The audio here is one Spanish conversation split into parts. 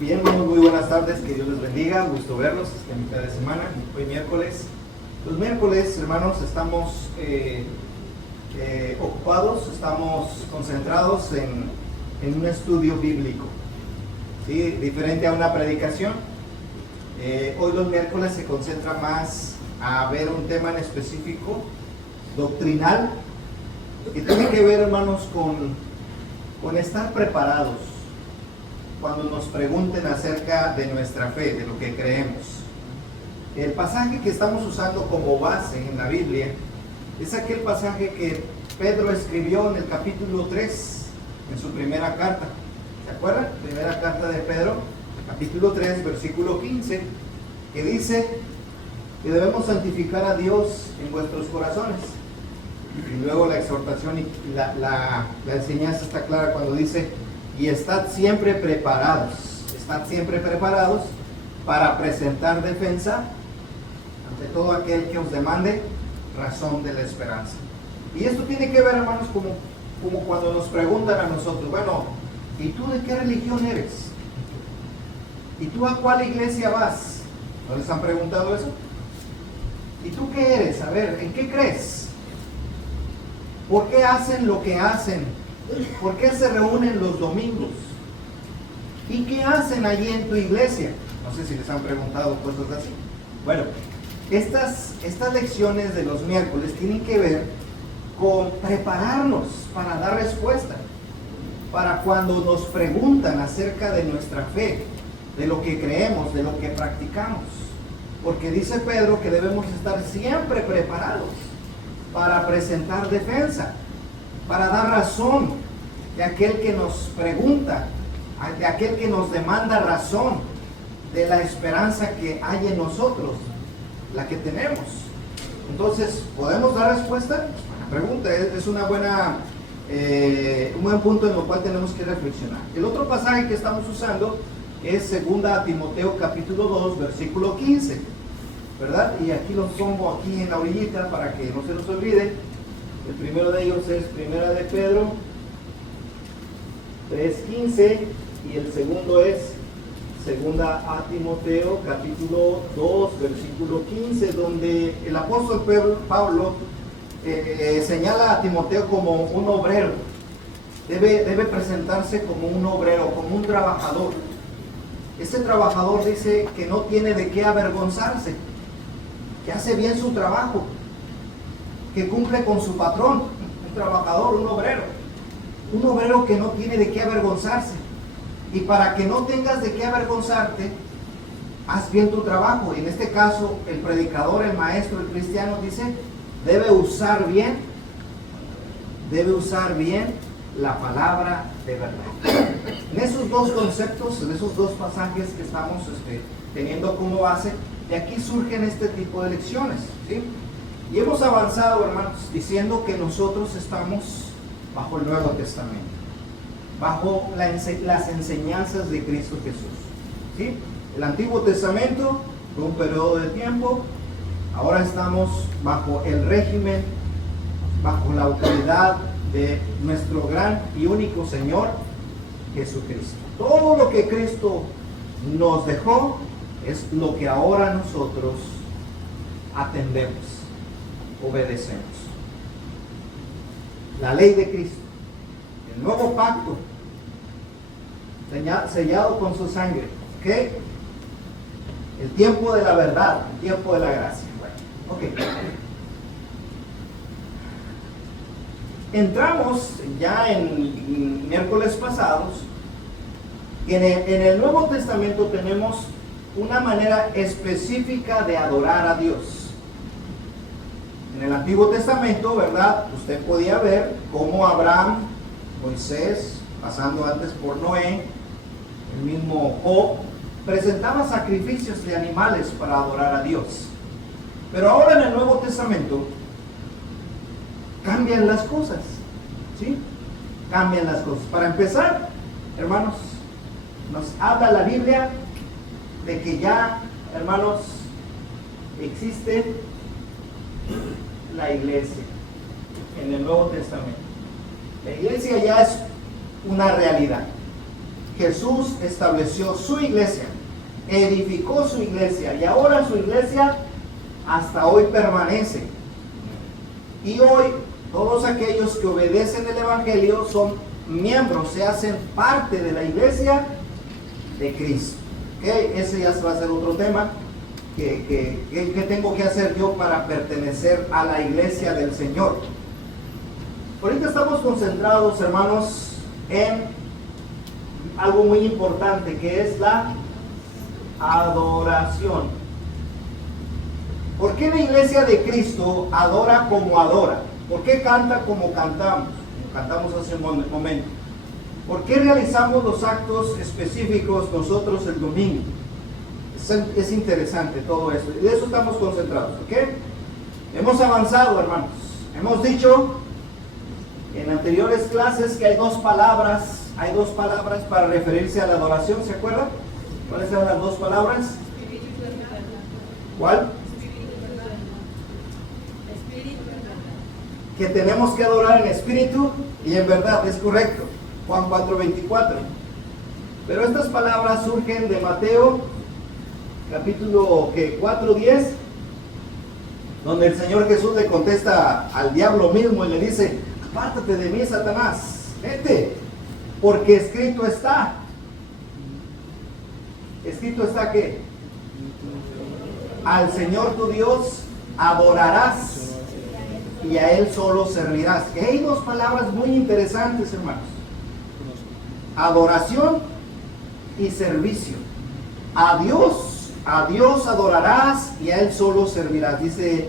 Bien, hermanos, muy buenas tardes, que Dios les bendiga, gusto verlos esta mitad de semana, hoy miércoles. Los miércoles, hermanos, estamos ocupados, estamos concentrados en un estudio bíblico, ¿sí? Diferente a una predicación. Hoy los miércoles se concentra más a ver un tema en específico, doctrinal, que tiene que ver, hermanos, con estar preparados cuando nos pregunten acerca de nuestra fe, de lo que creemos. El pasaje que estamos usando como base en la Biblia es aquel pasaje que Pedro escribió en el capítulo 3, en su primera carta. ¿Se acuerdan? Primera carta de Pedro, capítulo 3, versículo 15, que dice que debemos santificar a Dios en vuestros corazones. Y luego la exhortación y la enseñanza está clara cuando dice: y estad siempre preparados para presentar defensa ante todo aquel que os demande razón de la esperanza. Y esto tiene que ver, hermanos, como cuando nos preguntan a nosotros: bueno, ¿y tú de qué religión eres? ¿Y tú a cuál iglesia vas? ¿No les han preguntado eso? ¿Y tú qué eres? A ver, ¿en qué crees? ¿Por qué hacen lo que hacen? ¿Por qué se reúnen los domingos? ¿Y qué hacen allí en tu iglesia? No sé si les han preguntado cosas así. Bueno, estas lecciones de los miércoles tienen que ver con prepararnos para dar respuesta, para cuando nos preguntan acerca de nuestra fe, de lo que creemos, de lo que practicamos. Porque dice Pedro que debemos estar siempre preparados para presentar defensa, para dar razón de aquel que nos pregunta, de aquel que nos demanda razón de la esperanza que hay en nosotros, la que tenemos. Entonces, ¿podemos dar respuesta? La pregunta es un buen punto en el cual tenemos que reflexionar. El otro pasaje que estamos usando es 2 Timoteo capítulo 2, versículo 15, ¿verdad? Y aquí los pongo aquí en la orillita para que no se nos olvide. El primero de ellos es Primera de Pedro 3:15 y el segundo es 2 Timoteo capítulo 2 versículo 15, donde el apóstol Pablo señala a Timoteo como un obrero. Debe presentarse como un obrero, como un trabajador. Ese trabajador dice que no tiene de qué avergonzarse, que hace bien su trabajo, que cumple con su patrón, un trabajador, un obrero que no tiene de qué avergonzarse. Y para que no tengas de qué avergonzarte, haz bien tu trabajo. Y en este caso, el predicador, el maestro, el cristiano dice, debe usar bien la palabra de verdad. En esos dos conceptos, en esos dos pasajes que estamos teniendo como base, de aquí surgen este tipo de lecciones, ¿sí? Y hemos avanzado, hermanos, diciendo que nosotros estamos bajo el Nuevo Testamento, bajo las enseñanzas de Cristo Jesús, ¿sí? El Antiguo Testamento fue un periodo de tiempo. Ahora estamos bajo el régimen, bajo la autoridad de nuestro gran y único Señor Jesucristo. Todo lo que Cristo nos dejó es lo que ahora nosotros atendemos, obedecemos. La ley de Cristo, el nuevo pacto sellado con su sangre, ¿ok? El tiempo de la verdad, el tiempo de la gracia. Bueno, ok. Entramos ya en miércoles pasados, y en el Nuevo Testamento tenemos una manera específica de adorar a Dios. En el Antiguo Testamento, ¿verdad? Usted podía ver cómo Abraham, Moisés, pasando antes por Noé, el mismo Job, presentaba sacrificios de animales para adorar a Dios. Pero ahora en el Nuevo Testamento cambian las cosas, ¿sí? Cambian las cosas. Para empezar, hermanos, nos habla la Biblia de que ya, hermanos, existe la iglesia en el Nuevo Testamento. La iglesia ya es una realidad. Jesús estableció su iglesia, edificó su iglesia y ahora su iglesia hasta hoy permanece. Y hoy todos aquellos que obedecen el Evangelio son miembros, se hacen parte de la iglesia de Cristo. ¿Okay? Ese ya va a ser otro tema. ¿Qué tengo que hacer yo para pertenecer a la iglesia del Señor? Ahorita estamos concentrados, hermanos, en algo muy importante, que es la adoración. ¿Por qué la iglesia de Cristo adora como adora? ¿Por qué canta como cantamos? Cantamos hace un momento. ¿Por qué realizamos los actos específicos nosotros el domingo? Es interesante todo eso. Y de eso estamos concentrados, ¿ok? Hemos avanzado, hermanos. Hemos dicho en anteriores clases que hay dos palabras para referirse a la adoración, ¿se acuerdan? ¿Cuáles eran las dos palabras? ¿Cuál? Que tenemos que adorar en espíritu y en verdad, es correcto. Juan 4:24. Pero estas palabras surgen de Mateo capítulo 4:10, donde el Señor Jesús le contesta al diablo mismo y le dice: apártate de mí, Satanás, vete, porque escrito está. ¿Escrito está qué? Al Señor tu Dios adorarás y a Él solo servirás. Que hay dos palabras muy interesantes, hermanos: adoración y servicio. A Dios adorarás y a Él solo servirás, dice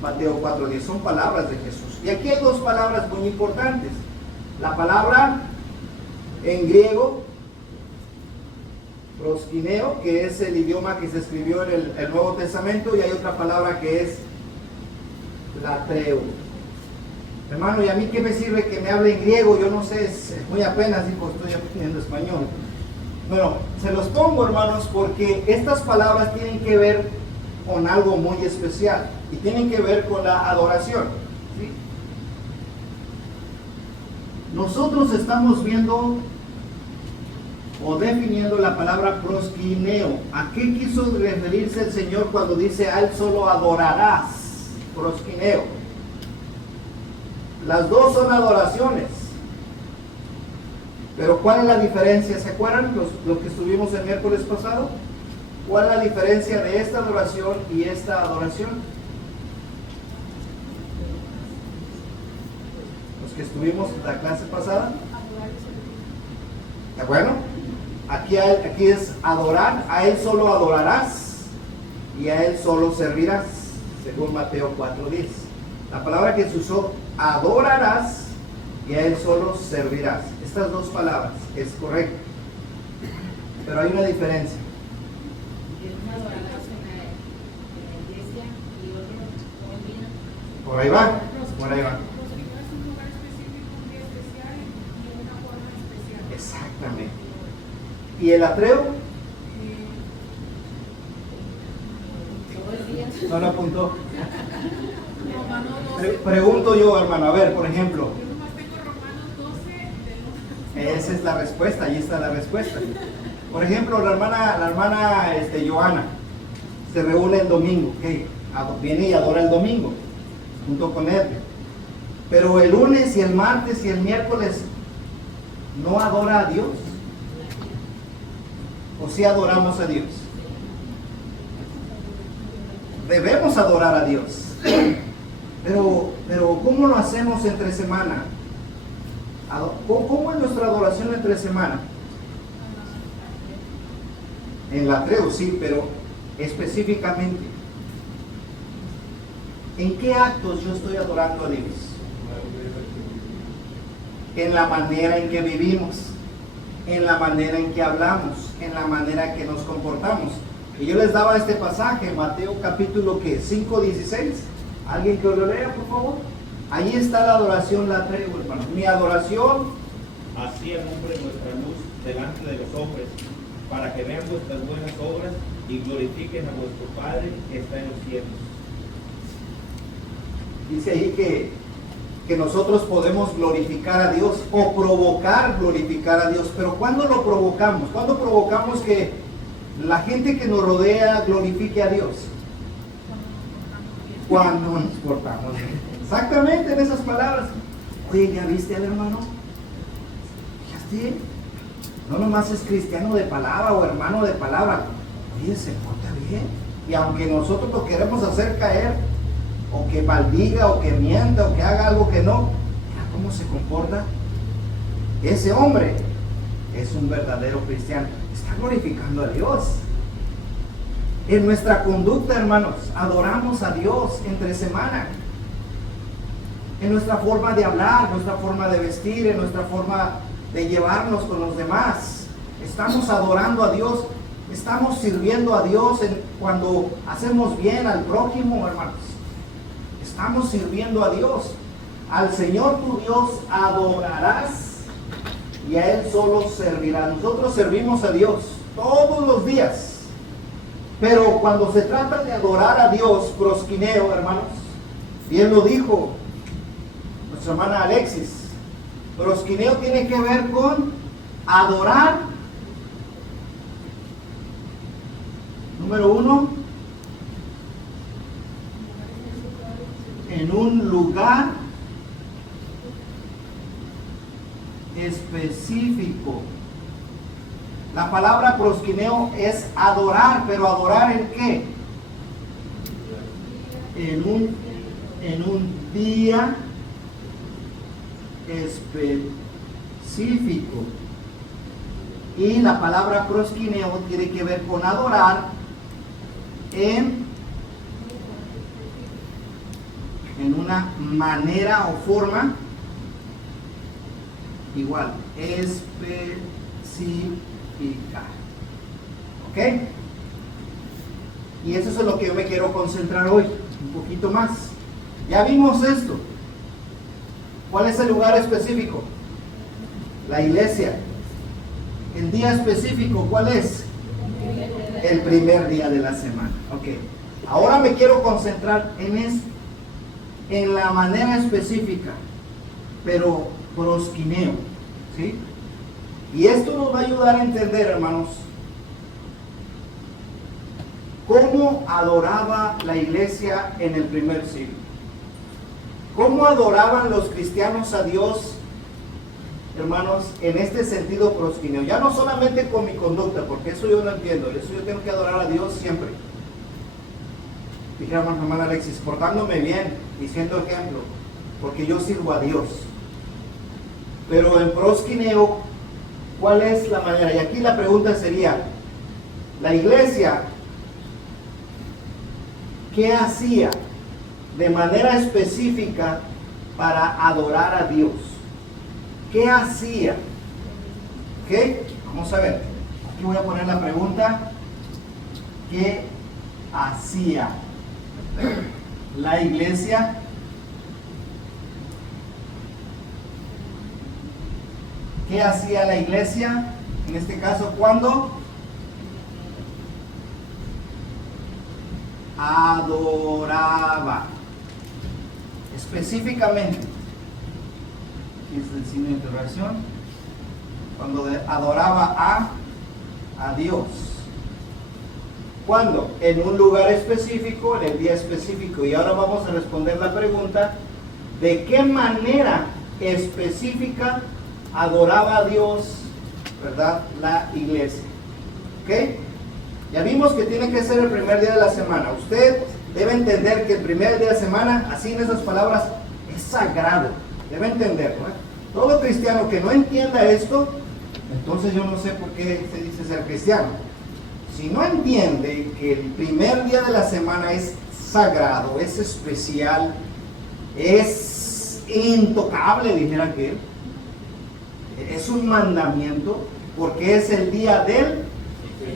Mateo 4:10. Son palabras de Jesús. Y aquí hay dos palabras muy importantes. La palabra en griego, proskineo, que es el idioma que se escribió en el Nuevo Testamento, y hay otra palabra que es latreo. Hermano, ¿y a mí qué me sirve que me hable en griego? Yo no sé, es muy apenas, hijo, estoy aprendiendo español. Bueno, se los pongo, hermanos, porque estas palabras tienen que ver con algo muy especial y tienen que ver con la adoración, ¿sí? Nosotros estamos viendo o definiendo la palabra proskineo. ¿A qué quiso referirse el Señor cuando dice a Él solo adorarás? Proskineo. Las dos son adoraciones. Pero ¿cuál es la diferencia? ¿Se acuerdan los que estuvimos el miércoles pasado? ¿Cuál es la diferencia de esta adoración y esta adoración? Los que estuvimos en la clase pasada. ¿De acuerdo? Aquí es adorar, a Él solo adorarás y a Él solo servirás, según Mateo 4:10. La palabra que se usó, adorarás y a Él solo servirás. Estas dos palabras es correcto, pero hay una diferencia. Por ahí va, por ahí va. Exactamente. ¿Y el atreo? No lo apuntó. Pregunto yo, hermano, a ver, por ejemplo. Esa es la respuesta, ahí está la respuesta. Por ejemplo, la hermana Joana se reúne el domingo, ¿okay? Viene y adora el domingo, junto con él. Pero el lunes y el martes y el miércoles no adora a Dios. ¿O sí adoramos a Dios? Debemos adorar a Dios. Pero ¿cómo lo hacemos entre semana? ¿Cómo es nuestra adoración entre semana? En la atreo, sí, pero específicamente, ¿en qué actos yo estoy adorando a Dios? En la manera en que vivimos, en la manera en que hablamos, en la manera en que nos comportamos. Y yo les daba este pasaje, Mateo capítulo 5:16. ¿Alguien que lo lea, por favor? Ahí está la adoración, la traigo, hermano. Mi adoración. Así alumbre nuestra luz delante de los hombres, para que vean vuestras buenas obras y glorifiquen a vuestro Padre que está en los cielos. Dice ahí que que nosotros podemos glorificar a Dios o provocar glorificar a Dios. Pero ¿cuándo lo provocamos? ¿Cuándo provocamos que la gente que nos rodea glorifique a Dios? Cuando nos portamos bien. Exactamente en esas palabras. Oye, ¿ya viste al hermano? ¿Fíjate? No nomás es cristiano de palabra o hermano de palabra. Oye, se porta bien. Y aunque nosotros lo queremos hacer caer, o que maldiga, o que mienta, o que haga algo que no, mira cómo se comporta. Ese hombre es un verdadero cristiano. Está glorificando a Dios. En nuestra conducta, hermanos, adoramos a Dios entre semana. En nuestra forma de hablar, nuestra forma de vestir, en nuestra forma de llevarnos con los demás. Estamos adorando a Dios, estamos sirviendo a Dios cuando hacemos bien al prójimo, hermanos. Estamos sirviendo a Dios. Al Señor tu Dios adorarás y a Él solo servirás. Nosotros servimos a Dios todos los días. Pero cuando se trata de adorar a Dios, prosquineo, hermanos, bien lo dijo nuestra hermana Alexis, prosquineo tiene que ver con adorar, número uno, en un lugar específico. La palabra prosquineo es adorar, pero ¿adorar en qué? En un día específico. Y la palabra prosquineo tiene que ver con adorar en una manera o forma igual, específica. ¿Ok? Y eso es en lo que yo me quiero concentrar hoy, un poquito más. Ya vimos esto. ¿Cuál es el lugar específico? La iglesia. El día específico, ¿cuál es? El primer día de la semana. Ok. Ahora me quiero concentrar en la manera específica, pero prosquineo. ¿Sí? Y esto nos va a ayudar a entender, hermanos, cómo adoraba la iglesia en el primer siglo. ¿Cómo adoraban los cristianos a Dios, hermanos, en este sentido prosquineo? Ya no solamente con mi conducta, porque eso yo lo entiendo, eso yo tengo que adorar a Dios siempre. Dijera hermana Alexis, portándome bien y siendo ejemplo, porque yo sirvo a Dios. Pero en prosquineo, ¿cuál es la manera? Y aquí la pregunta sería, la iglesia, ¿qué hacía de manera específica para adorar a Dios? ¿Qué hacía? ¿Ok? Vamos a ver. Aquí voy a poner la pregunta. ¿Qué hacía la iglesia? ¿Qué hacía la iglesia? En este caso, ¿cuándo? Adoraba. Específicamente. Aquí está el signo de interrogación. Cuando adoraba a Dios. ¿Cuándo? En un lugar específico, en el día específico. Y ahora vamos a responder la pregunta: ¿de qué manera específica adoraba a Dios, verdad, la iglesia? ¿Ok? Ya vimos que tiene que ser el primer día de la semana. Usted debe entender que el primer día de la semana, así en esas palabras, es sagrado. Debe entenderlo, ¿eh? Todo cristiano que no entienda esto, entonces yo no sé por qué se dice ser cristiano. Si no entiende que el primer día de la semana es sagrado, es especial, es intocable, dijera aquel, es un mandamiento, porque es el día del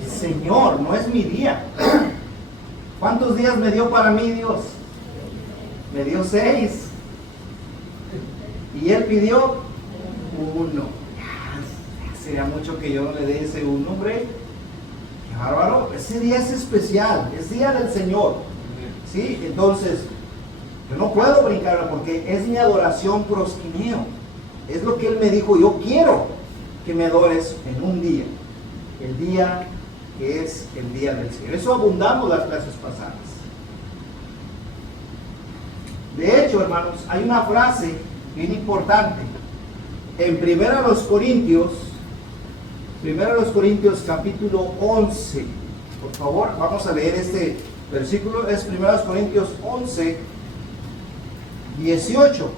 Señor, no es mi día. ¿Cuántos días me dio para mí Dios? Me dio 6. Y Él pidió 1. Sería mucho que yo no le dé ese 1, hombre. Qué bárbaro. Ese día es especial, es día del Señor. ¿Sí? Entonces, Yo no puedo brincarla porque es mi adoración prosquineo. Es lo que Él me dijo, yo quiero que me adores en un día. El día que es el día del Señor. Eso abundamos las clases pasadas. De hecho, hermanos, hay una frase bien importante. En 1 Corintios capítulo 11. Por favor, vamos a leer este versículo. Es 1 Corintios 11, 18.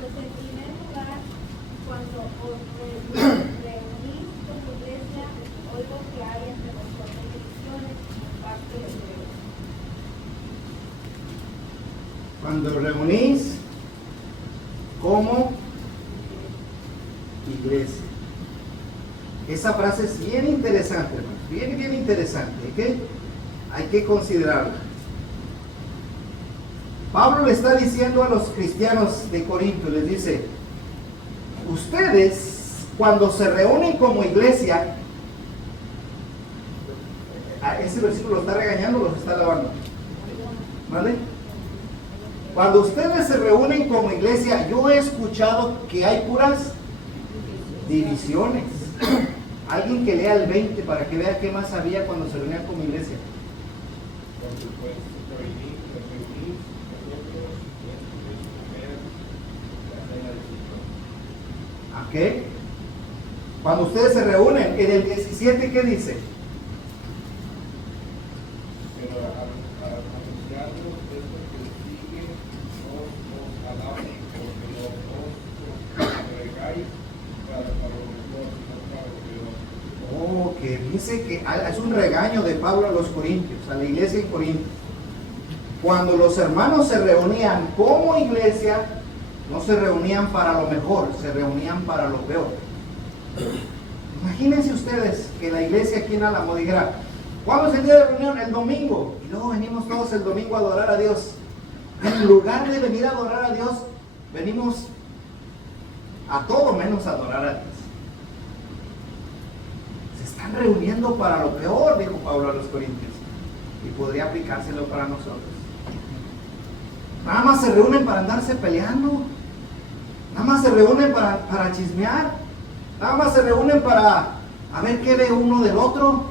Pues en primer lugar, cuando os reunís como iglesia, oigo que hay entre vosotros divisiones por parte de Dios. Cuando reunís como iglesia. Esa frase es bien interesante, hermanos. Bien interesante. Hay que considerarla. Pablo le está diciendo a los cristianos de Corinto, les dice, ustedes cuando se reúnen como iglesia, ese versículo lo está regañando o los está alabando, ¿vale? Cuando ustedes se reúnen como iglesia, yo he escuchado que hay puras divisiones. Alguien que lea el 20 para que vea qué más había cuando se reunían como iglesia. ¿Ok? Cuando ustedes se reúnen, en el 17, ¿qué dice? Pero anunciarlo es porque sigue os alaben, porque no os congregáis para lo mejor, sino para lo peor. Oh, que dice que es un regaño de Pablo a los corintios, a la iglesia en Corinto. Cuando los hermanos se reunían como iglesia, no se reunían para lo mejor, se reunían para lo peor. Imagínense ustedes que la iglesia aquí en Álamo dijera, ¿cuándo es el día de reunión? El domingo. Y luego venimos todos el domingo a adorar a Dios. En lugar de venir a adorar a Dios, venimos a todo menos a adorar a Dios. Se están reuniendo para lo peor, dijo Pablo a los corintios. Y podría aplicárselo para nosotros. Nada más se reúnen para andarse peleando. Nada más se reúnen para chismear. Nada más se reúnen para a ver qué ve uno del otro.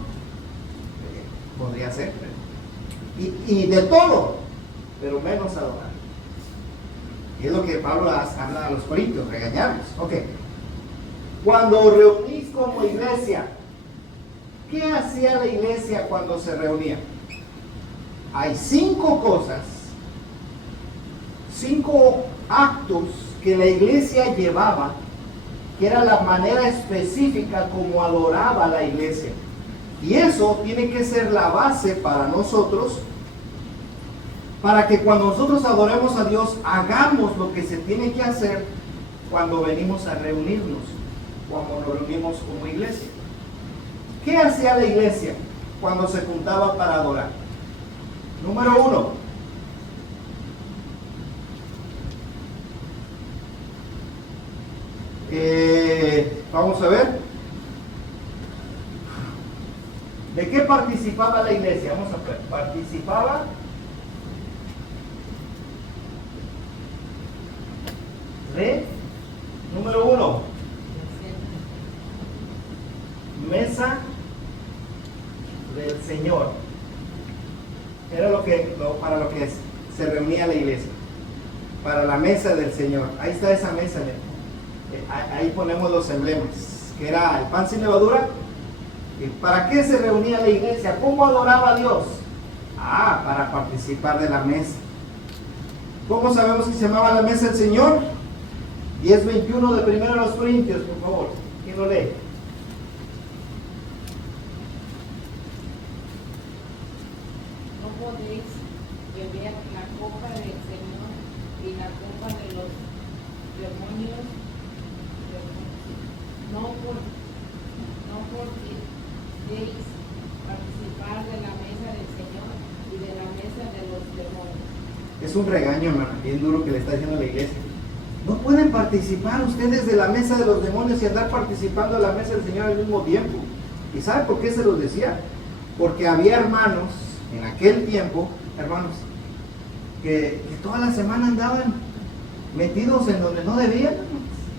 Podría ser. Y de todo, pero menos adorar. Y es lo que Pablo habla a los corintios, regañarlos. Ok. Cuando reunís como iglesia, ¿qué hacía la iglesia cuando se reunía? Hay 5 cosas, 5 actos que la iglesia llevaba, que era la manera específica como adoraba la iglesia. Y eso tiene que ser la base para nosotros, para que cuando nosotros adoremos a Dios, hagamos lo que se tiene que hacer cuando venimos a reunirnos, cuando nos reunimos como iglesia. ¿Qué hacía la iglesia cuando se juntaba para adorar? Número 1. Vamos a ver. ¿De qué participaba la iglesia? Vamos a ver. Participaba de, número 1, mesa del Señor. Era para lo que se reunía la iglesia, para la mesa del Señor. Ahí está esa mesa, ahí ponemos los emblemas, que era el pan sin levadura. ¿Y para qué se reunía la iglesia? ¿Cómo adoraba a Dios? Para participar de la mesa. ¿Cómo sabemos que se llamaba la mesa del Señor? 10:21 de 1 Corintios, por favor. ¿Quién lo lee? No podéis beber la copa del Señor y la copa de los demonios. No podéis participar de la mesa del Señor y de la mesa de los demonios. Es un regaño, hermano, bien duro que le está diciendo a la iglesia. No pueden participar ustedes de la mesa de los demonios y andar participando de la mesa del Señor al mismo tiempo. ¿Y saben por qué se los decía? Porque había hermanos en aquel tiempo, hermanos, que toda la semana andaban metidos en donde no debían,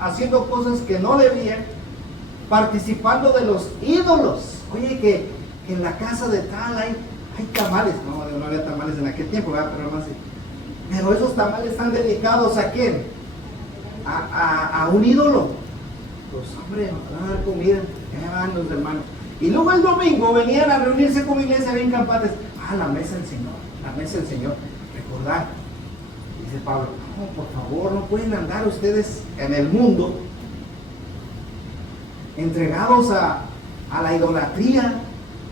haciendo cosas que no debían, participando de los ídolos. Oye, que en la casa de tal hay tamales. No había tamales en aquel tiempo, ¿verdad? Pero esos tamales están dedicados ¿a quién? A un ídolo. Pues hombre, nos van a dar comida, ya van los hermanos. Y luego el domingo venían a reunirse con la iglesia bien campantes. La mesa del Señor, la mesa del Señor. Recordar, dice Pablo, no, por favor, no pueden andar ustedes en el mundo entregados a la idolatría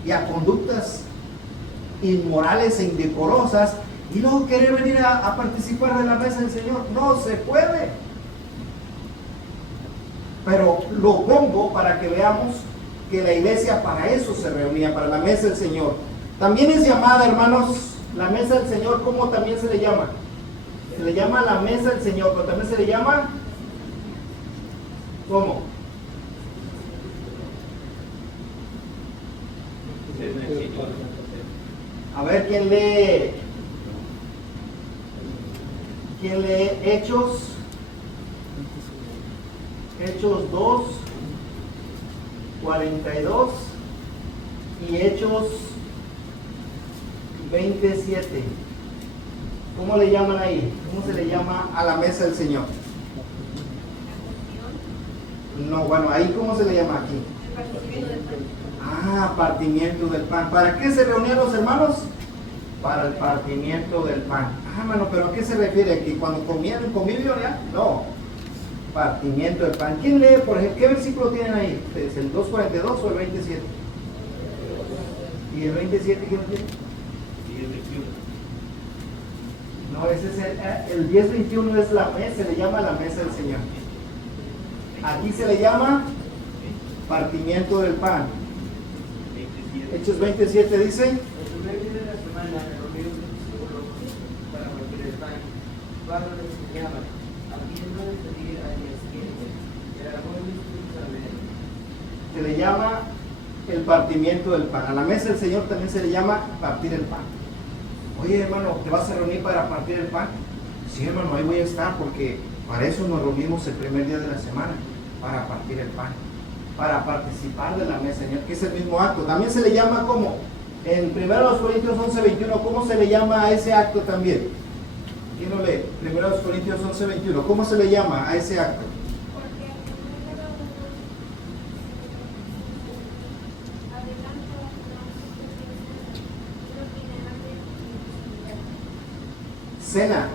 y a conductas inmorales e indecorosas y luego querer venir a participar de la mesa del Señor. No se puede. Pero lo pongo para que veamos que la iglesia para eso se reunía, para la mesa del Señor. También es llamada, hermanos, la mesa del Señor. ¿Cómo también se le llama? Se le llama la mesa del Señor, pero también se le llama, ¿cómo? A ver, ¿quién lee Hechos 2, 42 y Hechos 27? ¿Cómo le llaman ahí? ¿Cómo se le llama a la mesa del Señor? No, bueno, ahí ¿cómo se le llama aquí? Partimiento del pan. ¿Para qué se reunían los hermanos? Para el partimiento del pan. Hermano, ¿pero a qué se refiere? ¿Que cuando comían en convivio ya? No. Partimiento del pan. ¿Quién lee, por ejemplo? ¿Qué versículo tienen ahí? ¿Es el 2:42 o el 27? ¿Y el 27 quién lo tiene? No, ese es el 10:21 es la mesa, se le llama la mesa del Señor. Aquí se le llama partimiento del pan. Hechos 27 dice: El primer día de la semana reunidos los discípulos para partir el pan. Pablo les enseñaba: ¿a quién no despedir al día siguiente? El amor de Jerusalén. Se le llama el partimiento del pan. A la mesa del Señor también se le llama partir el pan. Oye, hermano, ¿te vas a reunir para partir el pan? Sí, hermano, ahí voy a estar, porque para eso nos reunimos el primer día de la semana, para partir el pan, para participar de la mesa del Señor, que es el mismo acto. También se le llama como, en 1 Corintios 11:21, ¿cómo se le llama a ese acto también? ¿Quién lo lee? 1 Corintios 11:21, ¿cómo se le llama a ese acto? Porque Cena.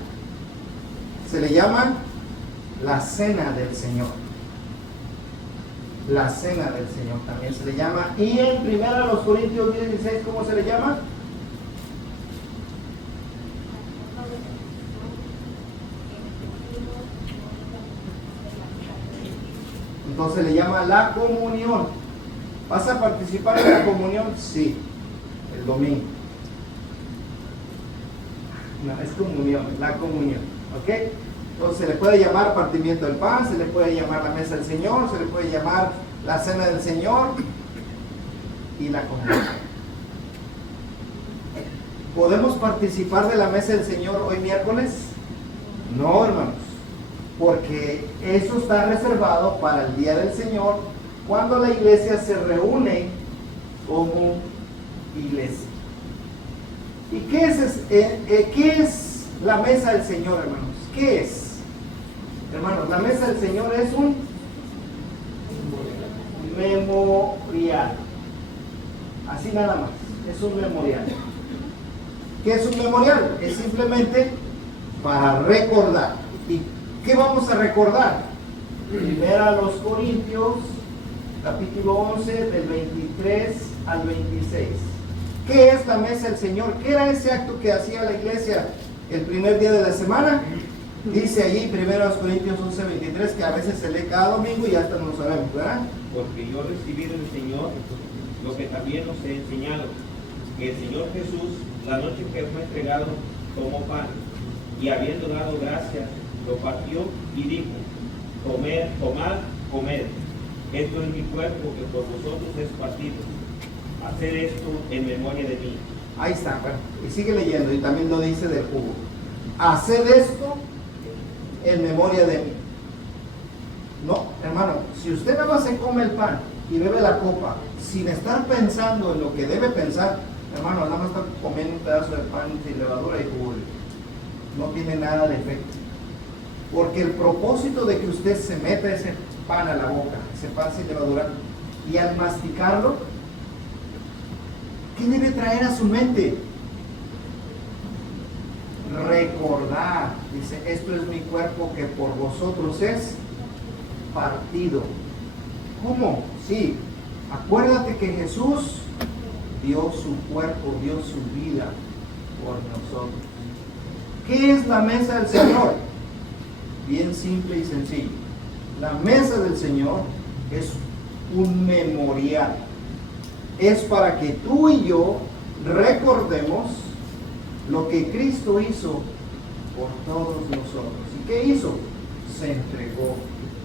Se le llama la cena del Señor. La cena del Señor también se le llama. Y en 1 Corintios 10:16, ¿cómo se le llama? Entonces le llama la comunión. ¿Vas a participar en la comunión? Sí, el domingo. No, es comunión, la comunión, ¿ok? Entonces se le puede llamar partimiento del pan, se le puede llamar la mesa del Señor, se le puede llamar la cena del Señor y la comunión. ¿Podemos participar de la mesa del Señor hoy miércoles? No, hermanos, porque eso está reservado para el día del Señor, cuando la iglesia se reúne como iglesia. ¿Y qué es la mesa del Señor, hermanos? ¿Qué es? Hermanos, la mesa del Señor es un memorial. Así nada más, es un memorial. ¿Qué es un memorial? Es simplemente para recordar. ¿Y qué vamos a recordar? 1 Corintios, capítulo 11, del 23 al 26. ¿Qué es la mesa del Señor? ¿Qué era ese acto que hacía la iglesia el primer día de la semana? Dice allí 1 Corintios 11, 23, que a veces se lee cada domingo y hasta no lo sabemos, ¿verdad? Porque yo recibí del Señor lo que también os he enseñado, que el Señor Jesús, la noche que fue entregado, tomó pan, y habiendo dado gracias, lo partió y dijo: tomad, comed, esto es mi cuerpo que por vosotros es partido. Hacer esto en memoria de mí. Ahí está, bueno, y sigue leyendo, y también lo dice del jugo. Haced esto en memoria de mí. No, hermano, si usted nada más se come el pan y bebe la copa sin estar pensando en lo que debe pensar, hermano, nada más está comiendo un pedazo de pan sin levadura y jugo. No tiene nada de efecto. Porque el propósito de que usted se meta ese pan a la boca, ese pan sin levadura, y al masticarlo, ¿qué debe traer a su mente? Recordar, dice, esto es mi cuerpo que por vosotros es partido. ¿Cómo? Sí, acuérdate que Jesús dio su cuerpo, dio su vida por nosotros. ¿Qué es la mesa del Señor? Bien simple y sencillo. La mesa del Señor es un memorial. Es para que tú y yo recordemos lo que Cristo hizo por todos nosotros. ¿Y qué hizo? Se entregó,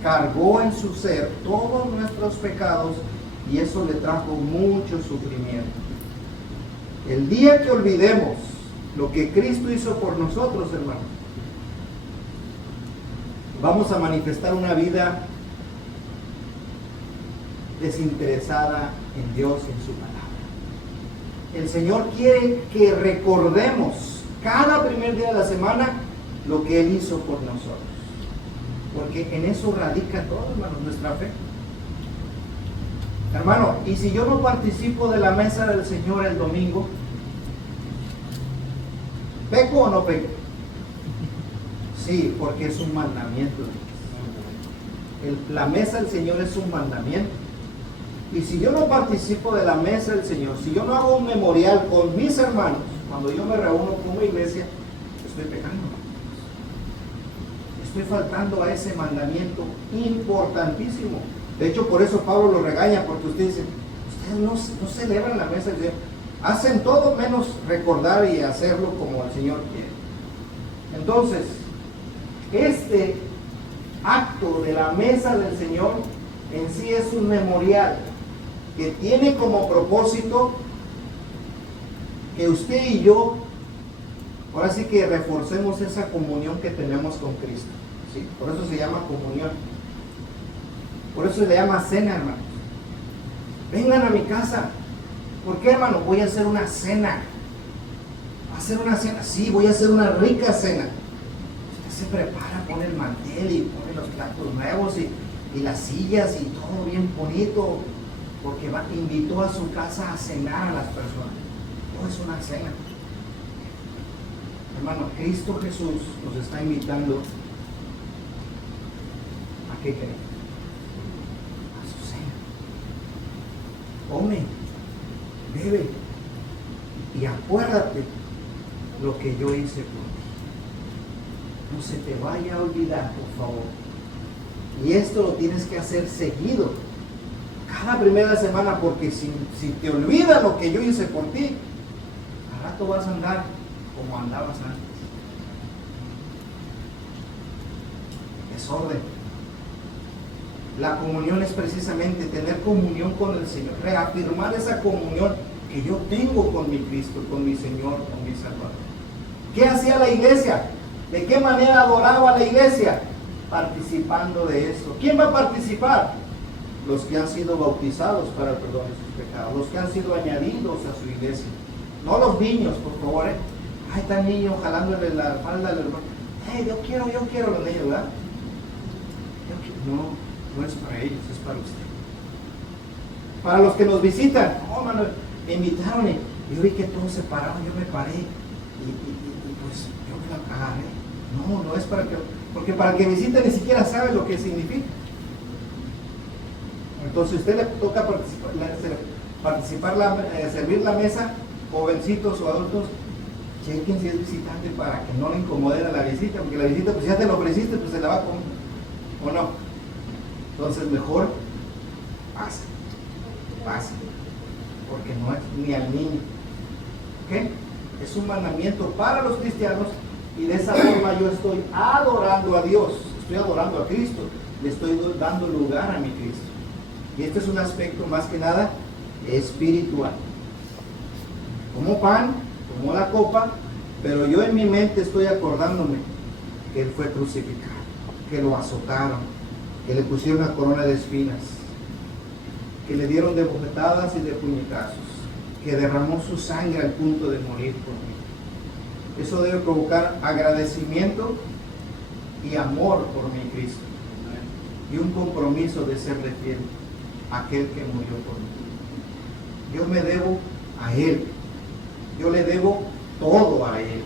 cargó en su ser todos nuestros pecados y eso le trajo mucho sufrimiento. El día que olvidemos lo que Cristo hizo por nosotros, hermanos, vamos a manifestar una vida desinteresada en Dios y en su palabra. El Señor quiere que recordemos cada primer día de la semana lo que Él hizo por nosotros. Porque en eso radica todo, hermanos, nuestra fe. Hermano, y si yo no participo de la mesa del Señor el domingo, ¿peco o no peco? Sí, porque es un mandamiento. La mesa del Señor es un mandamiento. Y si yo no participo de la mesa del Señor, si yo no hago un memorial con mis hermanos, cuando yo me reúno como iglesia, estoy pecando. Estoy faltando a ese mandamiento importantísimo. De hecho, por eso Pablo lo regaña, porque usted dice, ustedes no celebran la mesa del Señor. Hacen todo menos recordar y hacerlo como el Señor quiere. Entonces, este acto de la mesa del Señor en sí es un memorial que tiene como propósito que usted y yo, ahora sí que reforcemos esa comunión que tenemos con Cristo. ¿Sí? Por eso se llama comunión. Por eso se le llama cena, hermanos. Vengan a mi casa. ¿Por qué, hermano? Voy a hacer una cena. ¿Va a hacer una cena? Sí, voy a hacer una rica cena. Usted se prepara, pone el mantel y pone los platos nuevos y las sillas y todo bien bonito, porque invitó a su casa a cenar a las personas. No es una cena. Hermano, Cristo Jesús nos está invitando ¿a qué creen? A su cena. Come, bebe y acuérdate lo que yo hice por ti. No se te vaya a olvidar, por favor. Y esto lo tienes que hacer seguido, cada primera semana, porque si te olvidas lo que yo hice por ti, al rato vas a andar como andabas antes. Desorden. La comunión es precisamente tener comunión con el Señor, reafirmar esa comunión que yo tengo con mi Cristo, con mi Señor, con mi Salvador. ¿Qué hacía la iglesia? ¿De qué manera adoraba la iglesia? Participando de eso. ¿Quién va a participar? Los que han sido bautizados para el perdón de sus pecados, los que han sido añadidos a su iglesia. No los niños, por favor. Ay, está el niño jalándole la falda al hermano. Yo quiero los niños, ¿verdad? No es para ellos, es para usted. Para los que nos visitan, mano, me invitaron y yo vi que todos se pararon, yo me paré y pues yo me la agarré. No es para que, porque para el que visita ni siquiera sabe lo que significa. Entonces a usted le toca servir la mesa, jovencitos o adultos, chequen si es visitante para que no le incomoden a la visita, porque la visita, pues ya te lo ofreciste, pues se la va a comer, ¿o no? Entonces mejor pase, porque no es ni al niño. ¿Ok? Es un mandamiento para los cristianos y de esa forma yo estoy adorando a Dios, estoy adorando a Cristo, le estoy dando lugar a mi Cristo. Y este es un aspecto más que nada espiritual. Como pan, tomó la copa, pero yo en mi mente estoy acordándome que Él fue crucificado, que lo azotaron, que le pusieron una corona de espinas, que le dieron de bofetadas y de puñetazos, que derramó su sangre al punto de morir por mí. Eso debe provocar agradecimiento y amor por mi Cristo, y un compromiso de serle fiel a aquel que murió por mí. Yo me debo a Él, yo le debo todo a Él.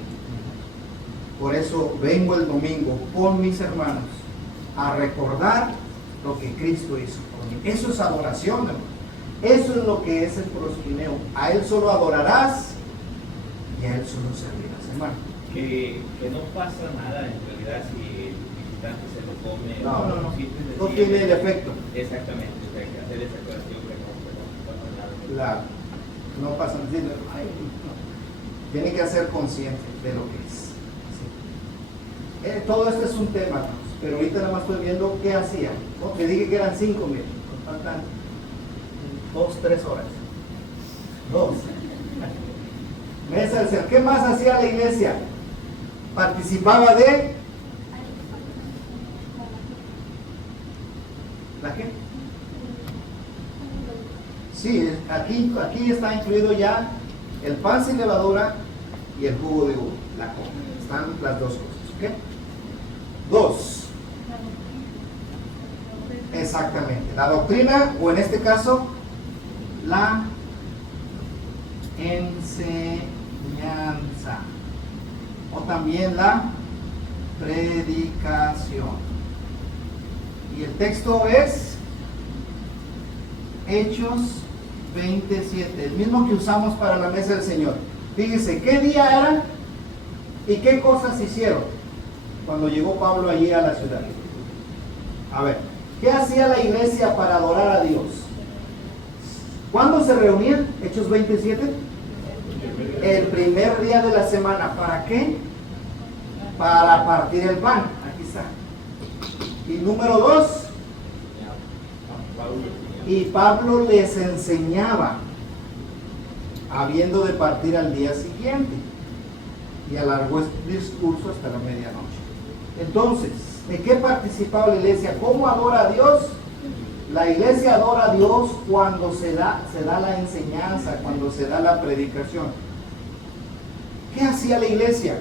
Por eso vengo el domingo con mis hermanos a recordar lo que Cristo hizo por mí. Eso es adoración, hermano. Eso es lo que es el proskineo. A Él solo adorarás y a Él solo servirás, hermano. Que no pasa nada en realidad si el visitante se lo come. No simple tiene el efecto. Exactamente, o sea, que hacer esa aclaración que no pasa nada. Claro, no pasa nada. Ay, no. Tiene que ser consciente de lo que es. ¿Sí? Todo esto es un tema, hermanos, pero ahorita nada más estoy viendo qué hacía. ¿No? Te dije que eran 5, miren, nos faltan 2, 3 horas. 2. Mesa del Señor. ¿Qué más hacía la iglesia? Participaba de ¿la qué? Sí, aquí está incluido ya el pan sin levadura y el jugo de uva, la copa. Están las dos cosas, ¿ok? 2. Exactamente. La doctrina, o en este caso, la enseñanza, o también la predicación. Y el texto es Hechos 27, el mismo que usamos para la mesa del Señor. Fíjese, ¿qué día era y qué cosas hicieron cuando llegó Pablo allí a la ciudad? A ver, ¿qué hacía la iglesia para adorar a Dios? ¿Cuándo se reunían? Hechos 27. El primer día de la semana. ¿Para qué? Para partir el pan. Aquí está. Y número 2. Y Pablo les enseñaba, habiendo de partir al día siguiente. Y alargó este discurso hasta la medianoche. Entonces, ¿de qué participaba la iglesia? ¿Cómo adora a Dios? La iglesia adora a Dios cuando se da la enseñanza, cuando se da la predicación. ¿Qué hacía la iglesia?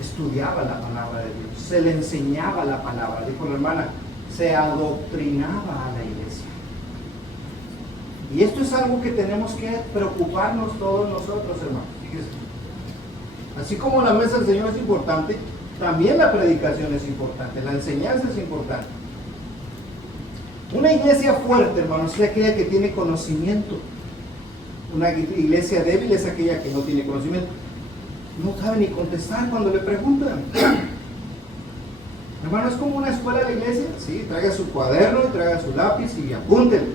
Estudiaba la palabra de Dios, se le enseñaba la palabra, dijo la hermana, se adoctrinaba a la iglesia. Y esto es algo que tenemos que preocuparnos todos nosotros, hermanos. Fíjense. Así como la mesa del Señor es importante, también la predicación es importante, la enseñanza es importante. Una iglesia fuerte, hermanos, es aquella que tiene conocimiento. Una iglesia débil es aquella que no tiene conocimiento. No sabe ni contestar cuando le preguntan. Hermano, es como una escuela de la iglesia. Sí, traiga su cuaderno y traiga su lápiz y apúntele.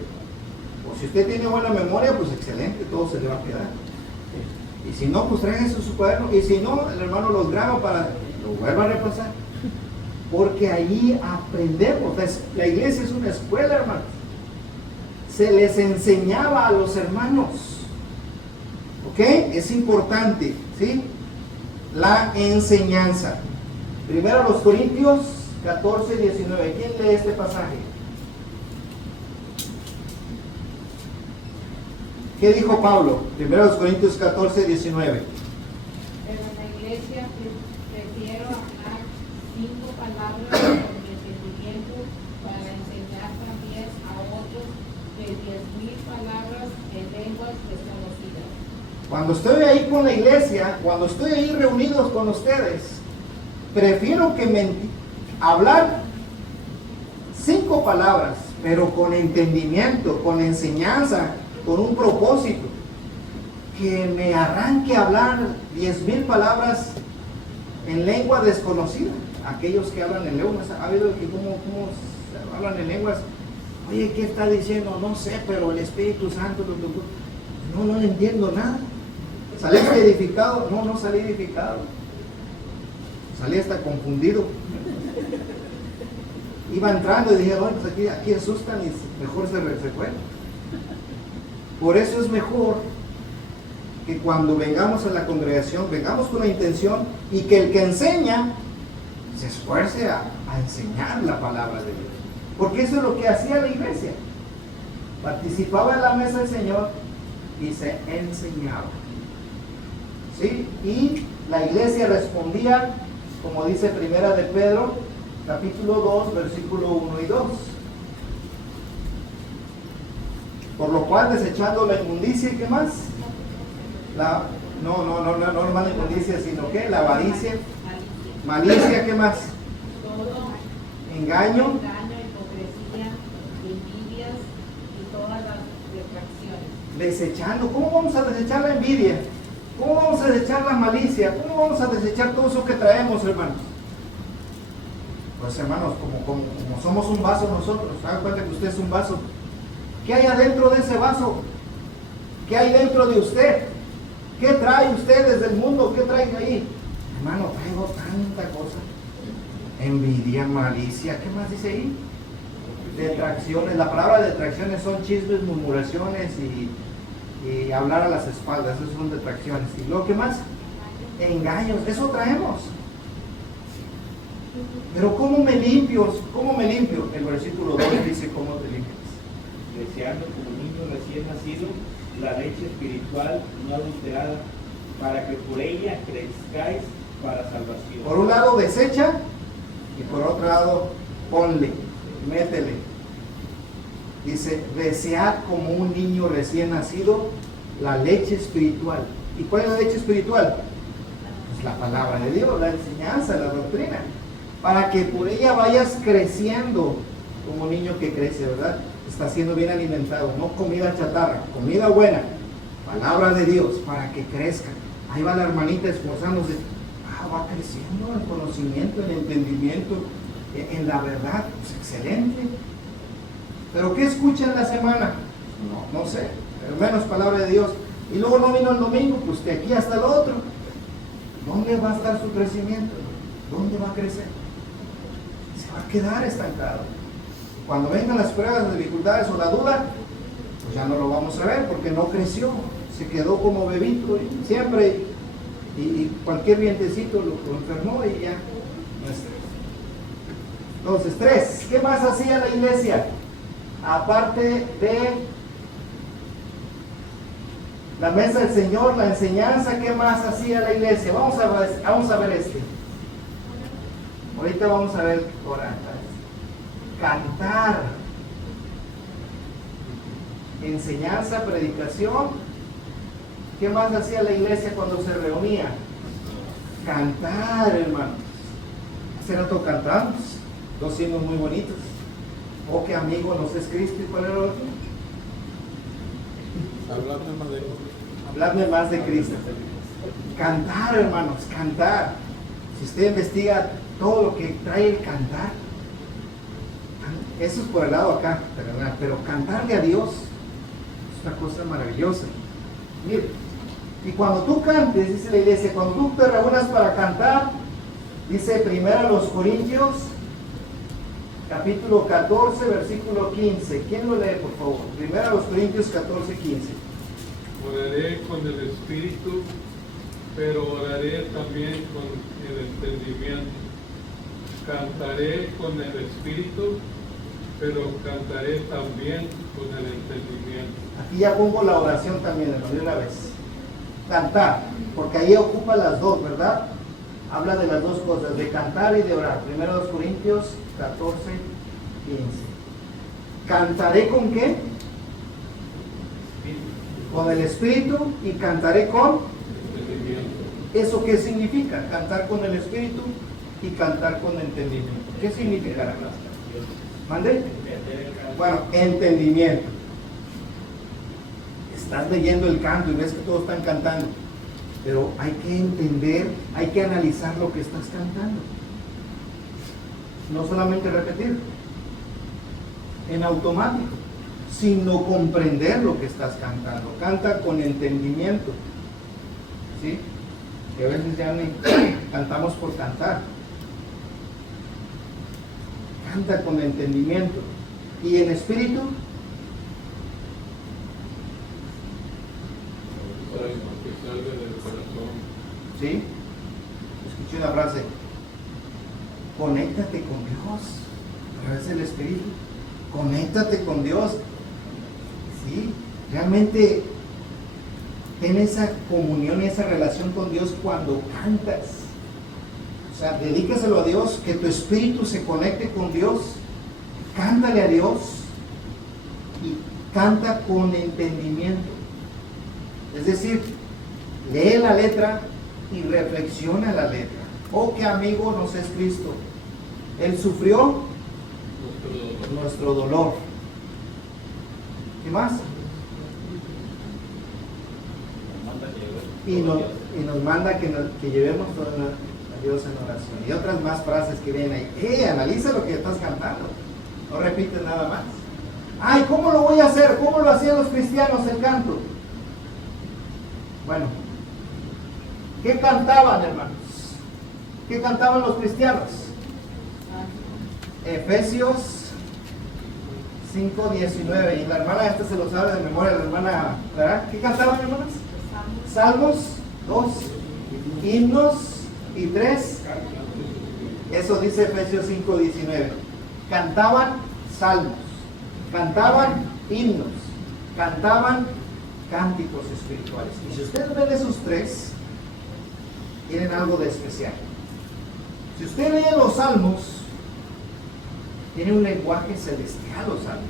O si usted tiene buena memoria, pues excelente, todo se le va a quedar. Y si no, pues traiga su cuaderno. Y si no, el hermano los graba para lo vuelva a repasar. Porque allí aprendemos. La iglesia es una escuela, hermanos. Se les enseñaba a los hermanos. ¿Ok? Es importante, ¿sí? La enseñanza. Primero los Corintios 14, 19. ¿Quién lee este pasaje? ¿Qué dijo Pablo? Primero los Corintios 14, 19. Pero en la iglesia prefiero hablar 5 palabras con entendimiento para enseñar también a otros que 10,000 palabras en lenguas desconocidas. Cuando estoy ahí con la iglesia, cuando estoy ahí reunidos con ustedes, prefiero que hablar 5 palabras, pero con entendimiento, con enseñanza, con un propósito, que me arranque a hablar 10,000 palabras en lengua desconocida. Aquellos que hablan en lenguas, ¿ha habido que cómo hablan en lenguas? Oye, ¿qué está diciendo? No sé, pero el Espíritu Santo lo tocó. No entiendo nada. ¿Saliste edificado? No salí edificado. Salí hasta confundido. Iba entrando y dije, bueno, pues aquí asustan y mejor se fue. Por eso es mejor que cuando vengamos a la congregación, vengamos con la intención y que el que enseña se esfuerce a enseñar la palabra de Dios. Porque eso es lo que hacía la iglesia. Participaba en la mesa del Señor y se enseñaba. ¿Sí? Y la iglesia respondía, como dice Primera de Pedro, capítulo 2, versículo 1 y 2. Por lo cual, desechando la inmundicia, ¿y qué más? No la inmundicia, sino que la avaricia, malicia, ¿qué más? Todo Engaño, hipocresía, envidias y todas las detracciones. desechando. ¿Cómo vamos a desechar la envidia? ¿Cómo vamos a desechar la malicia? ¿Cómo vamos a desechar todo eso que traemos, hermanos? Pues hermanos, como somos un vaso nosotros, hagan cuenta que usted es un vaso. ¿Qué hay adentro de ese vaso? ¿Qué hay dentro de usted? ¿Qué trae usted desde el mundo? ¿Qué trae ahí? Hermano, traigo tanta cosa. Envidia, malicia, ¿qué más dice ahí? Detracciones. La palabra detracciones son chismes, murmuraciones y hablar a las espaldas. Esas son detracciones. ¿Y luego qué más? Engaños. Eso traemos. Pero ¿cómo me limpio? ¿Cómo me limpio? El versículo 2 dice cómo te limpias. Deseando como niño recién nacido la leche espiritual no adulterada, para que por ella crezcáis para salvación. Por un lado desecha y por otro lado ponle, métele. Dice, desead como un niño recién nacido la leche espiritual. ¿Y cuál es la leche espiritual? Pues la palabra de Dios, la enseñanza, la doctrina. Para que por ella vayas creciendo como niño que crece, ¿verdad? Está siendo bien alimentado, no comida chatarra, comida buena, palabra de Dios, para que crezca. Ahí va la hermanita esforzándose, va creciendo en conocimiento, en entendimiento, en la verdad, pues excelente. ¿Pero qué escucha en la semana? No sé, pero menos palabra de Dios. Y luego no vino el domingo, pues de aquí hasta el otro. ¿Dónde va a estar su crecimiento? ¿Dónde va a crecer? Se va a quedar estancado. Cuando vengan las pruebas, las dificultades o la duda, pues ya no lo vamos a ver porque no creció, se quedó como bebito y siempre, y cualquier vientecito lo enfermó y ya no está. Entonces, 3, ¿qué más hacía la iglesia? Aparte de la mesa del Señor, la enseñanza, ¿qué más hacía la iglesia? Vamos a ver este. Ahorita vamos a ver orar. Cantar, enseñanza, predicación. ¿Qué más hacía la iglesia cuando se reunía? Cantar, hermanos. Hace rato cantamos 2 himnos muy bonitos. Oh, qué amigo nos es Cristo. ¿Y cuál era el otro? Hablarme más de Cristo. Cantar, hermanos, cantar. Si usted investiga todo lo que trae el cantar, eso es por el lado acá, pero cantarle a Dios es una cosa maravillosa. Mire, y cuando tú cantes, dice la iglesia, cuando tú te reúnas para cantar, dice 1 Corintios, capítulo 14, versículo 15. ¿Quién lo lee, por favor? 1 Corintios 14, 15. Oraré con el espíritu, pero oraré también con el entendimiento. Cantaré con el espíritu, pero cantaré también con el entendimiento. Aquí ya pongo la oración también, hermano, de una vez. Cantar, porque ahí ocupa las dos, ¿verdad? Habla de las dos cosas, de cantar y de orar. 1 Corintios 14, 15. ¿Cantaré con qué? Con el Espíritu, y cantaré con Entendimiento. ¿eso qué significa? Cantar con el Espíritu y cantar con entendimiento. ¿Qué significa? ¿Mande? Bueno, entendimiento. Estás leyendo el canto y ves que todos están cantando, pero hay que entender, hay que analizar lo que estás cantando. No solamente repetir en automático, sino comprender lo que estás cantando. Canta con entendimiento, ¿sí? Que a veces ya ni cantamos por cantar. Canta con entendimiento y en espíritu. ¿Sí? Escuché una frase, conéctate con Dios a través del Espíritu, conéctate con Dios. ¿Sí? Realmente ten esa comunión y esa relación con Dios cuando cantas. O sea, dedícaselo a Dios, que tu espíritu se conecte con Dios, cántale a Dios y canta con entendimiento. Es decir, lee la letra y reflexiona la letra. Oh, qué amigo nos es Cristo. Él sufrió nuestro dolor. ¿Qué más? Y nos manda que llevemos todo a Dios en oración. Y otras más frases que vienen ahí. Analiza lo que estás cantando. No repites nada más. Ay, ¿cómo lo voy a hacer? ¿Cómo lo hacían los cristianos el canto? Bueno, ¿qué cantaban, hermanos? ¿Qué cantaban los cristianos? Efesios 5:19. Y la hermana esta se lo sabe de memoria, la hermana, ¿verdad? ¿Qué cantaban, hermanas? Salmos 2, himnos y 3. Eso dice Efesios 5:19. Cantaban salmos, cantaban himnos, cantaban cánticos espirituales. Y si ustedes ven esos tres, tienen algo de especial. Si usted lee los salmos, tiene un lenguaje celestial los salmos.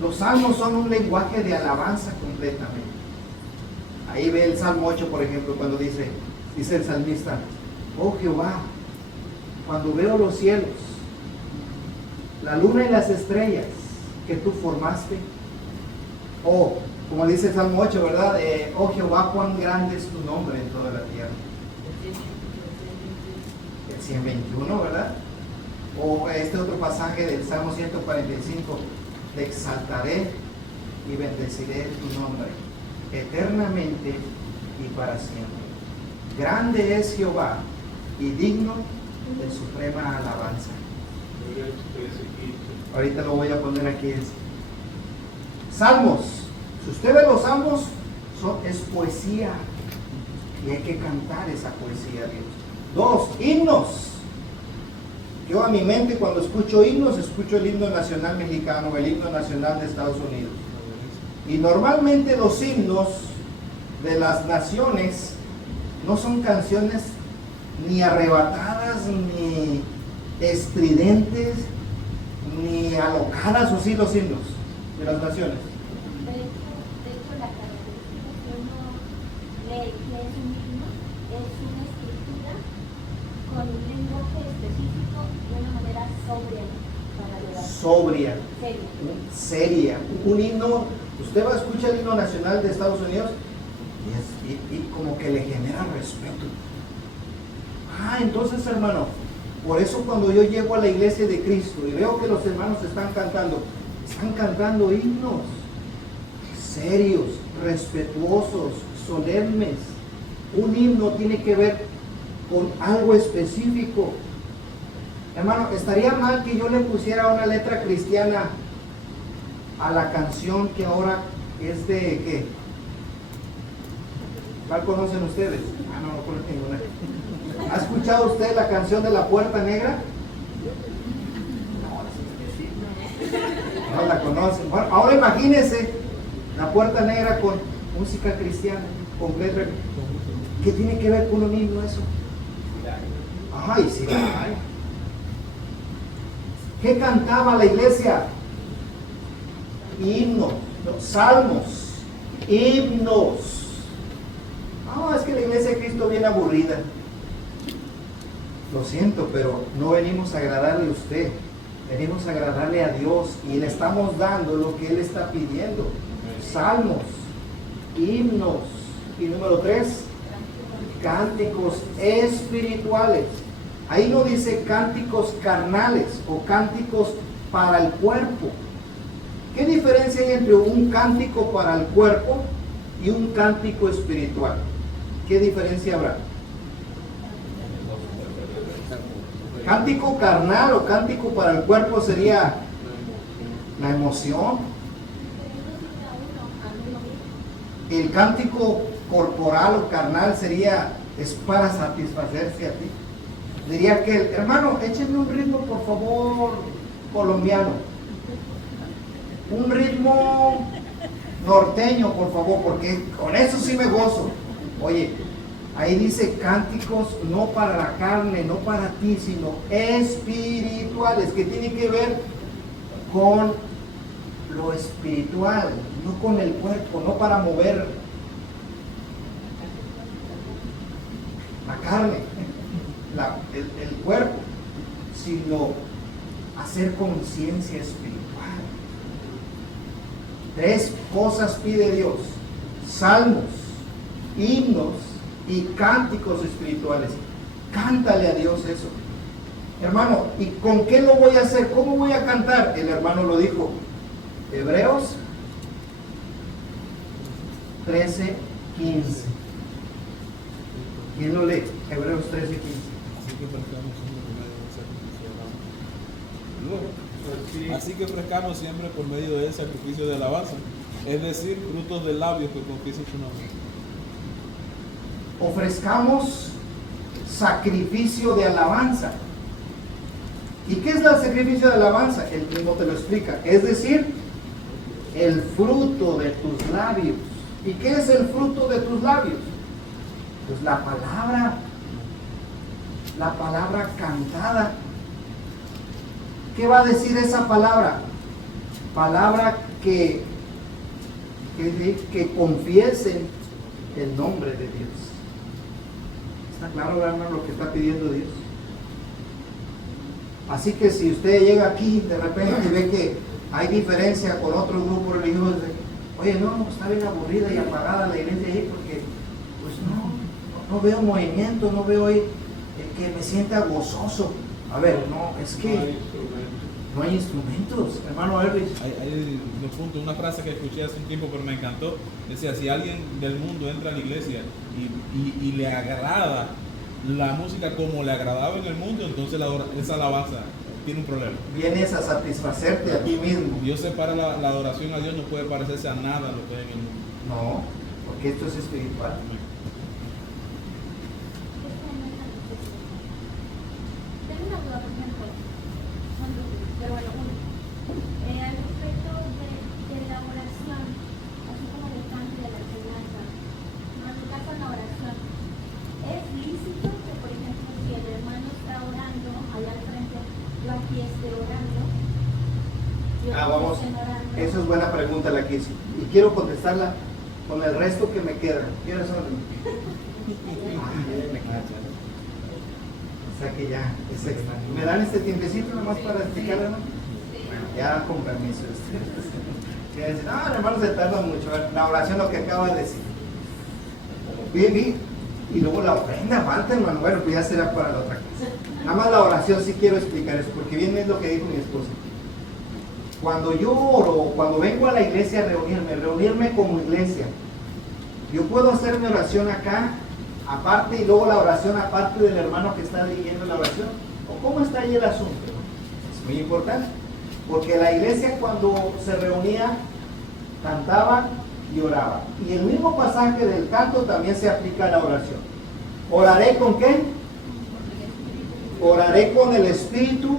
Los salmos son un lenguaje de alabanza completamente. Ahí ve el Salmo 8, por ejemplo, cuando dice el salmista, oh Jehová, cuando veo los cielos, la luna y las estrellas que tú formaste, oh, como dice el Salmo 8, ¿verdad? Oh Jehová, cuán grande es tu nombre en toda la tierra. El 121, ¿verdad? O este otro pasaje del Salmo 145, te exaltaré y bendeciré tu nombre eternamente y para siempre. Grande es Jehová y digno de suprema alabanza. Ahorita lo voy a poner aquí. Salmos. Si usted ve los salmos, es poesía. Y hay que cantar esa poesía a Dios. 2, himnos. Yo a mi mente cuando escucho himnos, escucho el himno nacional mexicano, el himno nacional de Estados Unidos. Y normalmente los himnos de las naciones no son canciones ni arrebatadas, ni estridentes, ni alocadas, o sí los himnos de las naciones. De hecho, la característica que uno lee que es un himno es una escritura con un lenguaje específico de una manera sobria para adorar. Sobria, Seria. seria. Un himno, usted va a escuchar el himno nacional de Estados Unidos y como que le genera respeto. Entonces, hermano, por eso cuando yo llego a la iglesia de Cristo y veo que los hermanos están cantando himnos serios, respetuosos, solemnes. Un himno tiene que ver con algo específico. Hermano, estaría mal que yo le pusiera una letra cristiana a la canción que ahora es de ¿qué? ¿Cuál conocen ustedes? No conozco ninguna. ¿Ha escuchado usted la canción de La Puerta Negra? No la conocen. Bueno, ahora imagínense La Puerta Negra con música cristiana, con letra. ¿Qué tiene que ver con un himno eso? Ay, sí. ¿Qué cantaba la iglesia? Himnos, salmos, himnos. Es que la iglesia de Cristo es bien aburrida. Lo siento, pero no venimos a agradarle a usted. Venimos a agradarle a Dios y le estamos dando lo que Él está pidiendo. Salmos, himnos. Y número 3, cánticos espirituales. Ahí no dice cánticos carnales o cánticos para el cuerpo. ¿Qué diferencia hay entre un cántico para el cuerpo y un cántico espiritual? ¿Qué diferencia habrá? Cántico carnal o cántico para el cuerpo sería la emoción. El cántico corporal o carnal es para satisfacerse a ti. Diría que, hermano, échenme un ritmo, por favor, colombiano. Un ritmo norteño, por favor, porque con eso sí me gozo. Oye, ahí dice cánticos no para la carne, no para ti, sino espirituales, que tienen que ver con lo espiritual, no con el cuerpo, no para mover la carne, el cuerpo, sino hacer conciencia espiritual. 3 cosas pide Dios: salmos, himnos y cánticos espirituales. Cántale a Dios eso. Hermano, ¿y con qué lo voy a hacer? ¿Cómo voy a cantar? El hermano lo dijo. Hebreos 13:15. ¿Quién lo lee? Hebreos 13:15. Así que ofrezcamos siempre por medio del sacrificio de alabanza, es decir, frutos de labios que confiesen su nombre. Ofrezcamos sacrificio de alabanza. ¿Y qué es el sacrificio de alabanza? El mismo te lo explica. Es decir, el fruto de tus labios. ¿Y qué es el fruto de tus labios? Pues la palabra cantada. ¿Qué va a decir esa palabra? Palabra que confiesen el nombre de Dios. ¿Está claro, hermano, lo que está pidiendo Dios? Así que si usted llega aquí de repente y ve que hay diferencia con otro grupo religioso, oye, no, está bien aburrida y apagada la iglesia ahí porque pues no veo movimiento, no veo ahí que me sienta gozoso. A ver, no, es que no hay instrumentos, hermano Erlich. Hay un punto, una frase que escuché hace un tiempo pero me encantó. Decía, si alguien del mundo entra a la iglesia y le agrada la música como le agradaba en el mundo, entonces esa alabanza tiene un problema. Vienes a satisfacerte a ti mismo. Dios separa la adoración a Dios, no puede parecerse a nada lo que hay en el mundo. No, porque esto es espiritual. Tengo una duda, por ejemplo, pero bueno, al respecto de la oración, así como del canto y de la enseñanza, en el caso de la oración, ¿es lícito que, por ejemplo, si el hermano está orando allá al frente, yo aquí esté orando? Vamos, eso es buena pregunta la que hice. Y quiero contestarla con el resto que me queda. ¿Quieres saber? O sea que ya es extra. ¿Me dan este tiempecito nomás para explicarle? ¿No? Bueno, ya con permiso. Ya dicen, no, hermano, se tarda mucho. La oración, lo que acaba de decir. Bien, y luego la ofrenda falta, hermano. Bueno, pues ya será para la otra cosa. Nada más la oración sí quiero explicar eso, porque bien es lo que dijo mi esposa. Cuando yo oro, cuando vengo a la iglesia a reunirme como iglesia, yo puedo hacer mi oración acá, aparte, y luego la oración aparte del hermano que está dirigiendo la oración. ¿O cómo está ahí el asunto? Es muy importante, porque la iglesia cuando se reunía, cantaba y oraba. Y el mismo pasaje del canto también se aplica a la oración. ¿Oraré con qué? Oraré con el Espíritu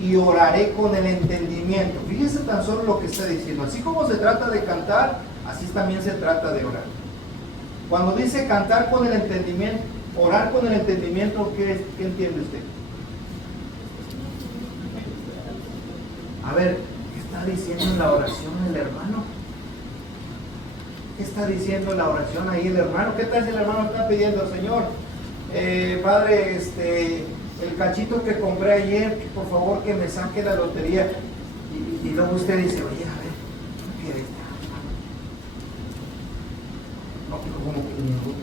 y oraré con el entendimiento. Fíjese tan solo lo que está diciendo. Así como se trata de cantar, así también se trata de orar. Cuando dice cantar con el entendimiento, orar con el entendimiento, ¿qué entiende usted? A ver, ¿qué está diciendo en la oración el hermano? ¿Qué está diciendo en la oración ahí el hermano? ¿Qué tal si el hermano está pidiendo, Señor, Padre, el cachito que compré ayer, que por favor que me saque la lotería? Y luego usted dice, oye, a ver, ¿qué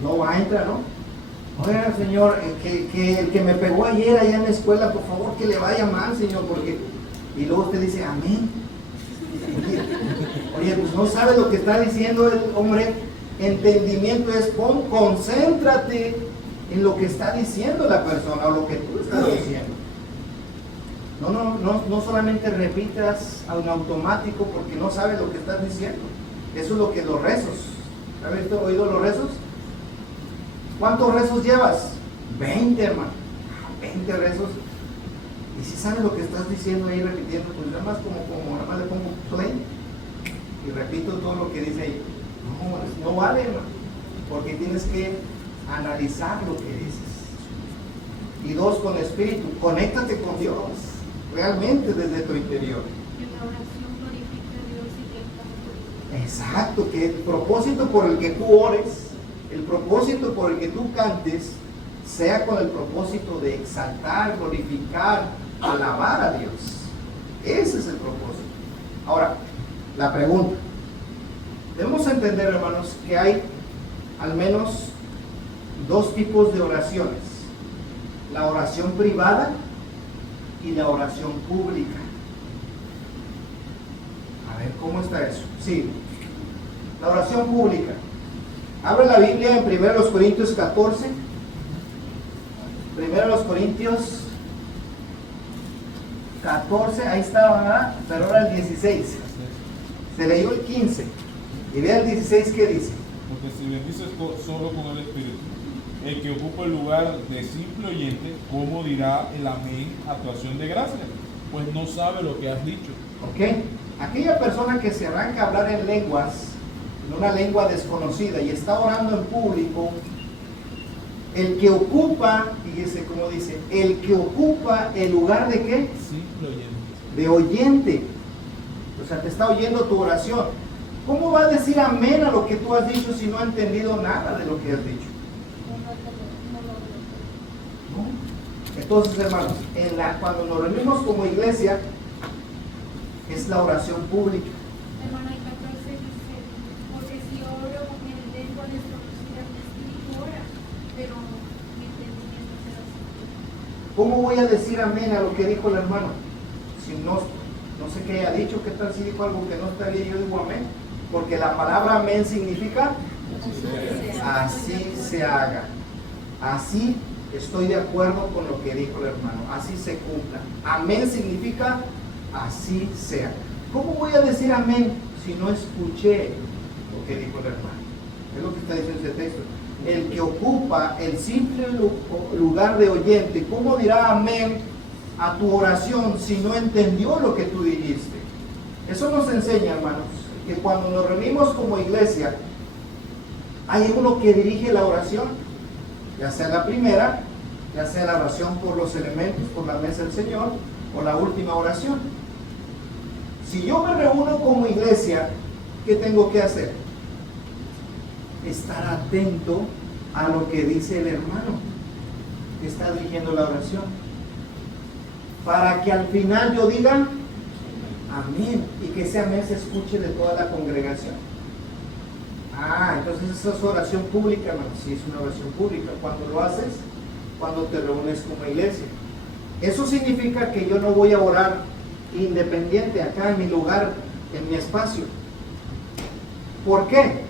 no va a entrar, ¿no? Oiga, Señor, que el que me pegó ayer allá en la escuela, por favor que le vaya mal, Señor, porque... Y luego usted dice, amén. Oye, pues no sabe lo que está diciendo el hombre. Entendimiento es concéntrate en lo que está diciendo la persona o lo que tú estás diciendo. No solamente repitas en automático porque no sabes lo que estás diciendo. Eso es lo que los rezos ¿Has oído los rezos? ¿Cuántos rezos llevas? 20, hermano. 20 rezos. Y si sabes lo que estás diciendo ahí repitiendo, pues nada más como nada más le pongo play y repito todo lo que dice ahí. No vale, hermano, porque tienes que analizar lo que dices. Y 2, con espíritu, conéctate con Dios, realmente desde tu interior. Que la oración glorifica a Dios y que el canto. Exacto, que el propósito por el que tú ores, el propósito por el que tú cantes, sea con el propósito de exaltar, glorificar, alabar a Dios. Ese es el propósito. Ahora, la pregunta. Debemos entender, hermanos, que hay al menos 2 tipos de oraciones. La oración privada y la oración pública. A ver, ¿cómo está eso? Sí, la oración pública. Abre la Biblia en 1 Corintios 14. 1 Corintios 14, ahí estaba, ¿verdad? Pero ahora el 16. Se leyó el 15. Y vea el 16 que dice. Porque si bendices solo con el Espíritu, el que ocupa el lugar de simple oyente, ¿cómo dirá el amén a tu acción de gracia? Pues no sabe lo que has dicho. ¿Ok? Aquella persona que se arranca a hablar en lenguas, en una lengua desconocida, y está orando en público, el que ocupa, fíjese cómo dice, el que ocupa el lugar de ¿qué? Simple oyente. De oyente. O sea, te está oyendo tu oración. ¿Cómo va a decir amén a lo que tú has dicho si no ha entendido nada de lo que has dicho? ¿No? Entonces, hermanos, cuando nos reunimos como iglesia, es la oración pública. Hermana, y 14 dice, porque si oro en lengua desconocida, mi espíritu ora, pero mi entendimiento será así. ¿Cómo voy a decir amén a lo que dijo el hermano? Si no sé qué haya dicho, ¿qué tal si dijo algo que no está bien? Yo digo amén. Porque la palabra amén significa así se haga. Así estoy de acuerdo con lo que dijo el hermano. Así se cumpla. Amén significa así sea. ¿Cómo voy a decir amén si no escuché lo que dijo el hermano? Es lo que está diciendo ese texto. El que ocupa el simple lugar de oyente, ¿cómo dirá amén a tu oración si no entendió lo que tú dijiste? Eso nos enseña, hermanos, que cuando nos reunimos como iglesia, hay uno que dirige la oración, ya sea la primera, ya sea la oración por los elementos, por la mesa del Señor, o la última oración. Si yo me reúno como iglesia, ¿qué tengo que hacer? Estar atento a lo que dice el hermano que está dirigiendo la oración, para que al final yo diga amén, y que ese amén se escuche de toda la congregación. Entonces esa es oración pública, hermano. Sí, es una oración pública. Cuando lo haces, cuando te reúnes como iglesia. Eso significa que yo no voy a orar independiente acá en mi lugar, en mi espacio. ¿Por qué?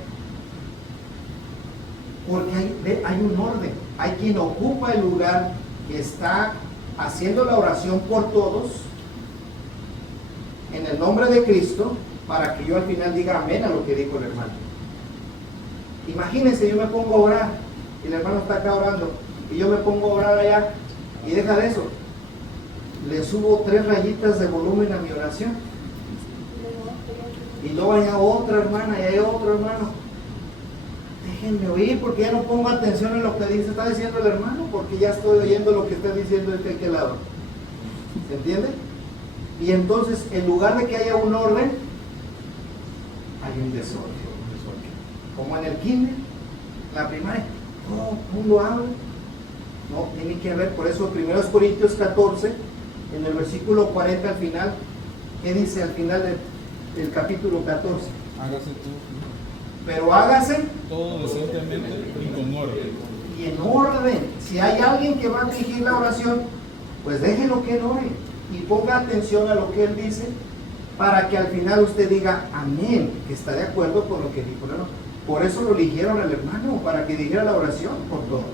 Porque hay un orden. Hay quien ocupa el lugar que está haciendo la oración por todos en el nombre de Cristo, para que yo al final diga amén a lo que dijo el hermano. Imagínense, yo me pongo a orar y el hermano está acá orando y yo me pongo a orar allá, y deja de eso, le subo 3 rayitas de volumen a mi oración, y luego hay otra hermana y hay otro hermano. Déjenme oír, porque ya no pongo atención en lo que está diciendo el hermano, porque ya estoy oyendo lo que está diciendo de aquel lado. ¿Se entiende? Y entonces, en lugar de que haya un orden, hay un desorden. Como en el kinder, la primaria, todo el mundo habla. No, tiene que haber. Por eso 1 Corintios 14, en el versículo 40 al final, ¿qué dice al final del capítulo 14? Hágase tú. Pero hágase Todo decentemente y con orden. y en orden. Si hay alguien que va a dirigir la oración, pues déjelo que él ore y ponga atención a lo que él dice, para que al final usted diga amén, que está de acuerdo con lo que dijo el hermano. Por eso lo eligieron al hermano, para que dijera la oración por todos.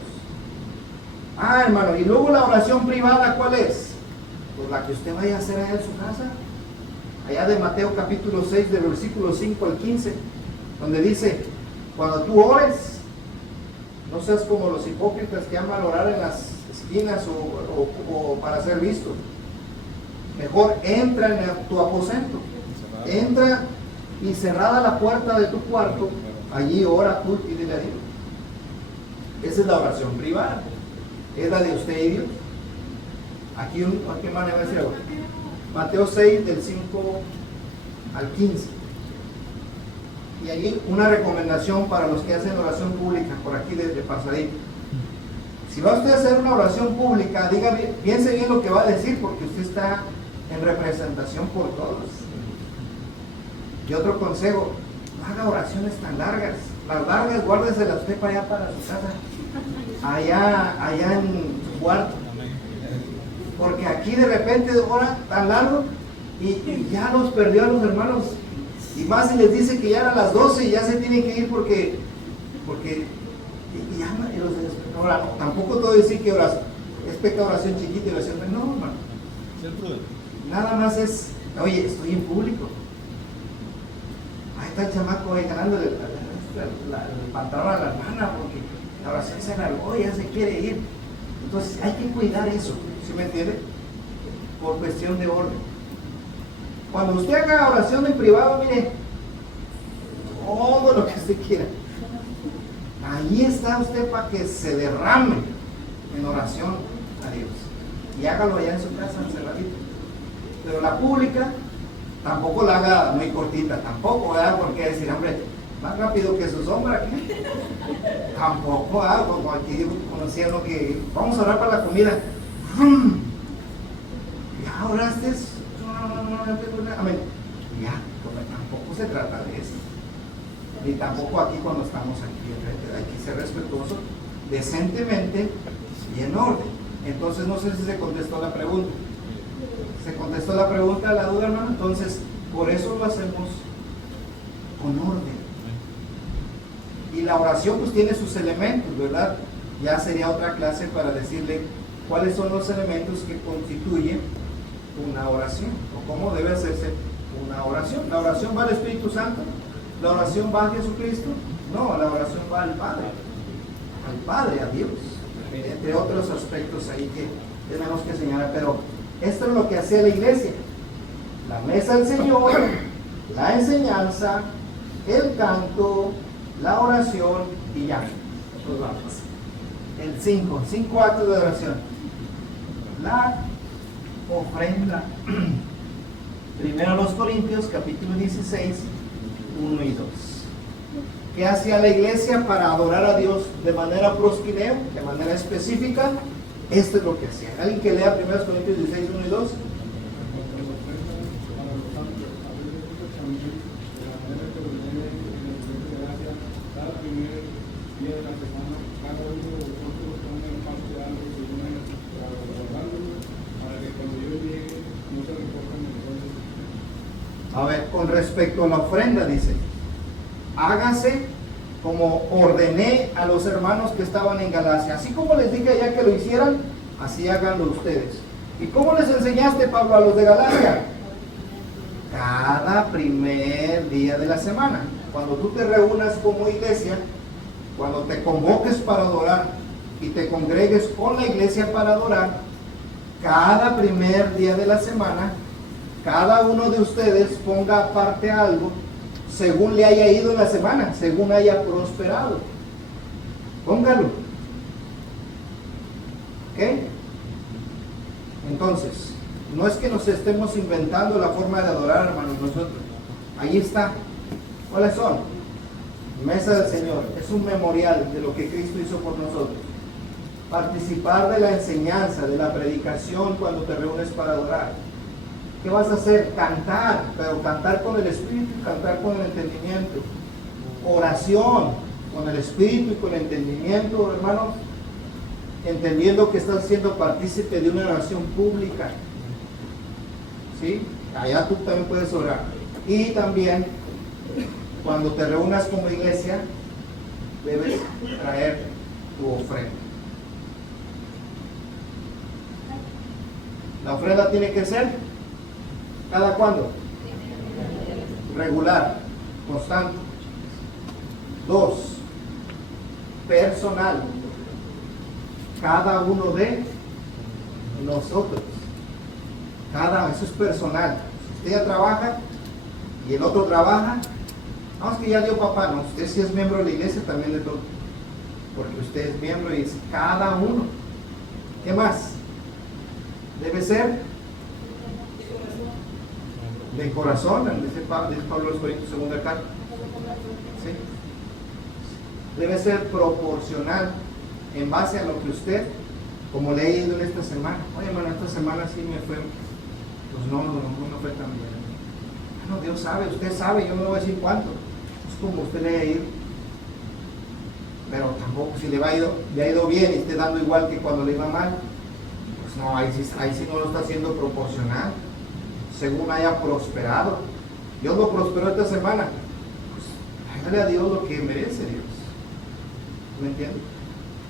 Hermano, y luego la oración privada, ¿cuál es? Pues la que usted vaya a hacer allá en su casa. Allá de Mateo capítulo 6, del versículo 5 al 15, donde dice, Cuando tú ores, no seas como los hipócritas que aman orar en las esquinas o para ser visto. Mejor entra en tu aposento, entra y cerrada la puerta de tu cuarto, allí ora tú y dile a Dios. Esa es la oración privada, es la de usted y Dios. Aquí, ¿qué manera va a decir ahora? Mateo 6 del 5 al 15. Y allí una recomendación para los que hacen oración pública, por aquí de pasadito. Si va usted a hacer una oración pública, dígame, piense bien lo que va a decir, porque usted está en representación por todos. Y otro consejo, no haga oraciones tan largas. Las largas, guárdeselas usted para allá, para su casa. Allá en su cuarto. Porque aquí de repente ora tan largo y ya los perdió a los hermanos. Y más si les dice que ya eran las 12 y ya se tienen que ir porque y ya los ahora no, tampoco todo decir que es pecado oración chiquita y oración, no, hermano. Nada más es, oye, estoy en público. Ahí está el chamaco ahí ganándole el pantalón a la hermana porque la oración se alargó, ya se quiere ir. Entonces hay que cuidar eso, ¿sí me entiende? Por cuestión de orden. Cuando usted haga oración en privado, mire, todo lo que usted quiera. Ahí está usted para que se derrame en oración a Dios. Y hágalo allá en su casa, encerradito. Pero la pública, tampoco la haga muy cortita, tampoco, ¿verdad? Porque decir, hombre, más rápido que su sombra aquí. Tampoco, ¿verdad? Como aquí conocían lo que, vamos a orar para la comida. ¿Ya oraste? No tengo nada. Amén. Ya, tampoco se trata de eso. Ni tampoco aquí cuando estamos aquí. Hay que ser respetuoso, decentemente y en orden. Entonces, no sé si se contestó la pregunta. ¿Se contestó la pregunta, la duda, hermano? Entonces, por eso lo hacemos con orden. Y la oración pues tiene sus elementos, ¿verdad? Ya sería otra clase para decirle cuáles son los elementos que constituyen una oración, o cómo debe hacerse una oración. ¿La oración va al Espíritu Santo? ¿La oración va a Jesucristo? No, la oración va al Padre, a Dios, entre otros aspectos ahí que tenemos que señalar. Pero esto es lo que hacía la iglesia: la mesa del Señor, la enseñanza, el canto, la oración y ya. Pues vamos. El 5 actos de oración. La ofrenda. Primero los Corintios, capítulo 16, 1 y 2. ¿Qué hacía la iglesia para adorar a Dios de manera prosquineo, de manera específica? Esto es lo que hacía. ¿Alguien que lea 1 Corintios 16, 1 y 2? A ver, con respecto a la ofrenda, dice: hágase como ordené a los hermanos que estaban en Galacia. Así como les dije allá que lo hicieran, así háganlo ustedes. ¿Y cómo les enseñaste, Pablo, a los de Galacia? Cada primer día de la semana. Cuando tú te reúnas como iglesia, cuando te convoques para adorar y te congregues con la iglesia para adorar, cada primer día de la semana, cada uno de ustedes ponga aparte algo según le haya ido en la semana, según haya prosperado. Póngalo. ¿Ok? Entonces, no es que nos estemos inventando la forma de adorar, hermanos, nosotros. Ahí está. ¿Cuáles son? Mesa del Señor. Es un memorial de lo que Cristo hizo por nosotros. Participar de la enseñanza, de la predicación cuando te reúnes para adorar. ¿Qué vas a hacer? Cantar, pero cantar con el Espíritu y cantar con el entendimiento. Oración con el Espíritu y con el entendimiento, hermanos, entendiendo que estás siendo partícipe de una oración pública. ¿Sí? Allá tú también puedes orar. Y también, cuando te reúnas como iglesia, debes traer tu ofrenda. La ofrenda tiene que ser ¿cada cuándo? Regular, constante. 2, personal. Cada uno de nosotros. Eso es personal. Si usted ya trabaja y el otro trabaja, no, es que ya dio papá, no, usted si es miembro de la iglesia también le toca, porque usted es miembro y es cada uno. ¿Qué más? Debe ser de corazón, dice Pablo los Corintios, segunda carta. ¿Sí? Debe ser proporcional en base a lo que usted, como le he ido en esta semana. Oye, hermano, esta semana sí me fue, pues no fue tan bien. Bueno, Dios sabe, usted sabe, yo no le voy a decir cuánto. Es como usted le ha ido. Pero tampoco, si le ha ido bien y esté dando igual que cuando le iba mal, pues no, ahí sí no lo está haciendo proporcional, según haya prosperado. Dios lo prosperó esta semana, pues hágale a Dios lo que merece Dios. ¿Me entiende?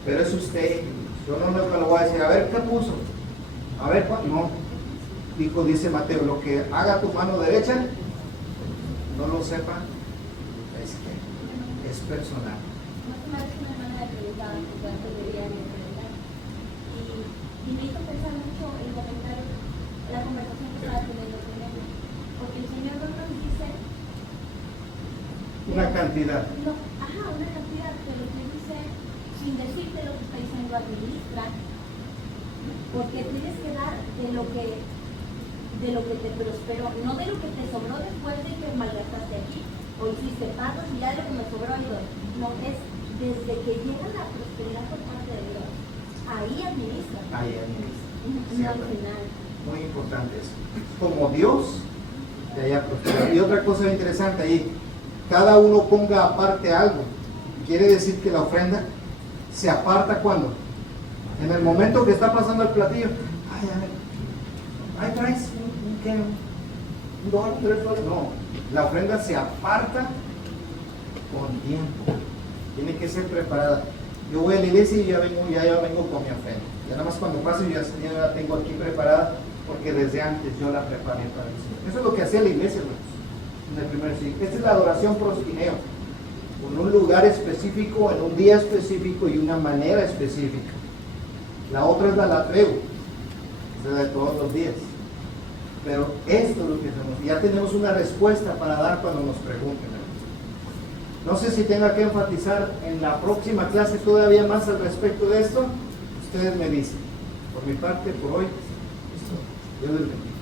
Pero es usted, yo no le voy a decir, a ver, ¿qué puso? A ver, no. Dice Mateo, lo que haga tu mano derecha, no lo sepa, es personal. Una hermana me preguntaba antes de ir a mi enfermedad y me hizo pensar mucho el comentario, la conversación que estaba teniendo con ella, porque el Señor nos dice Una cantidad. una cantidad, pero que dice, sin decirte lo que está diciendo, administra, porque tienes que dar de lo que te prosperó, no de lo que te sobró después de que malgastaste aquí o hiciste pagos y ya de lo que me sobró ahí doy. No, es desde que llega la prosperidad por parte de Dios, ahí administra. Ahí administra. No al final. Muy importante eso. Como Dios te haya prosperado. Y otra cosa interesante ahí, cada uno ponga aparte algo. Quiere decir que la ofrenda se aparta cuando, en el momento que está pasando el platillo. Ay, traes un dólar, $3. No, la ofrenda se aparta con tiempo. Tiene que ser preparada. Yo voy a la iglesia y ya vengo con mi ofrenda. Ya nada más cuando pase yo ya la tengo aquí preparada, porque desde antes yo la preparé para el Señor. Eso es lo que hacía la iglesia, hermanos, en el primer siglo. Esta es la adoración prostineo, en un lugar específico, en un día específico y una manera específica. La otra es la latreo, es la de todos los días. Pero esto es lo que hacemos. Ya tenemos una respuesta para dar cuando nos pregunten. No sé si tenga que enfatizar en la próxima clase todavía más al respecto de esto. Ustedes me dicen. Por mi parte, por hoy, listo. Dios les bendiga.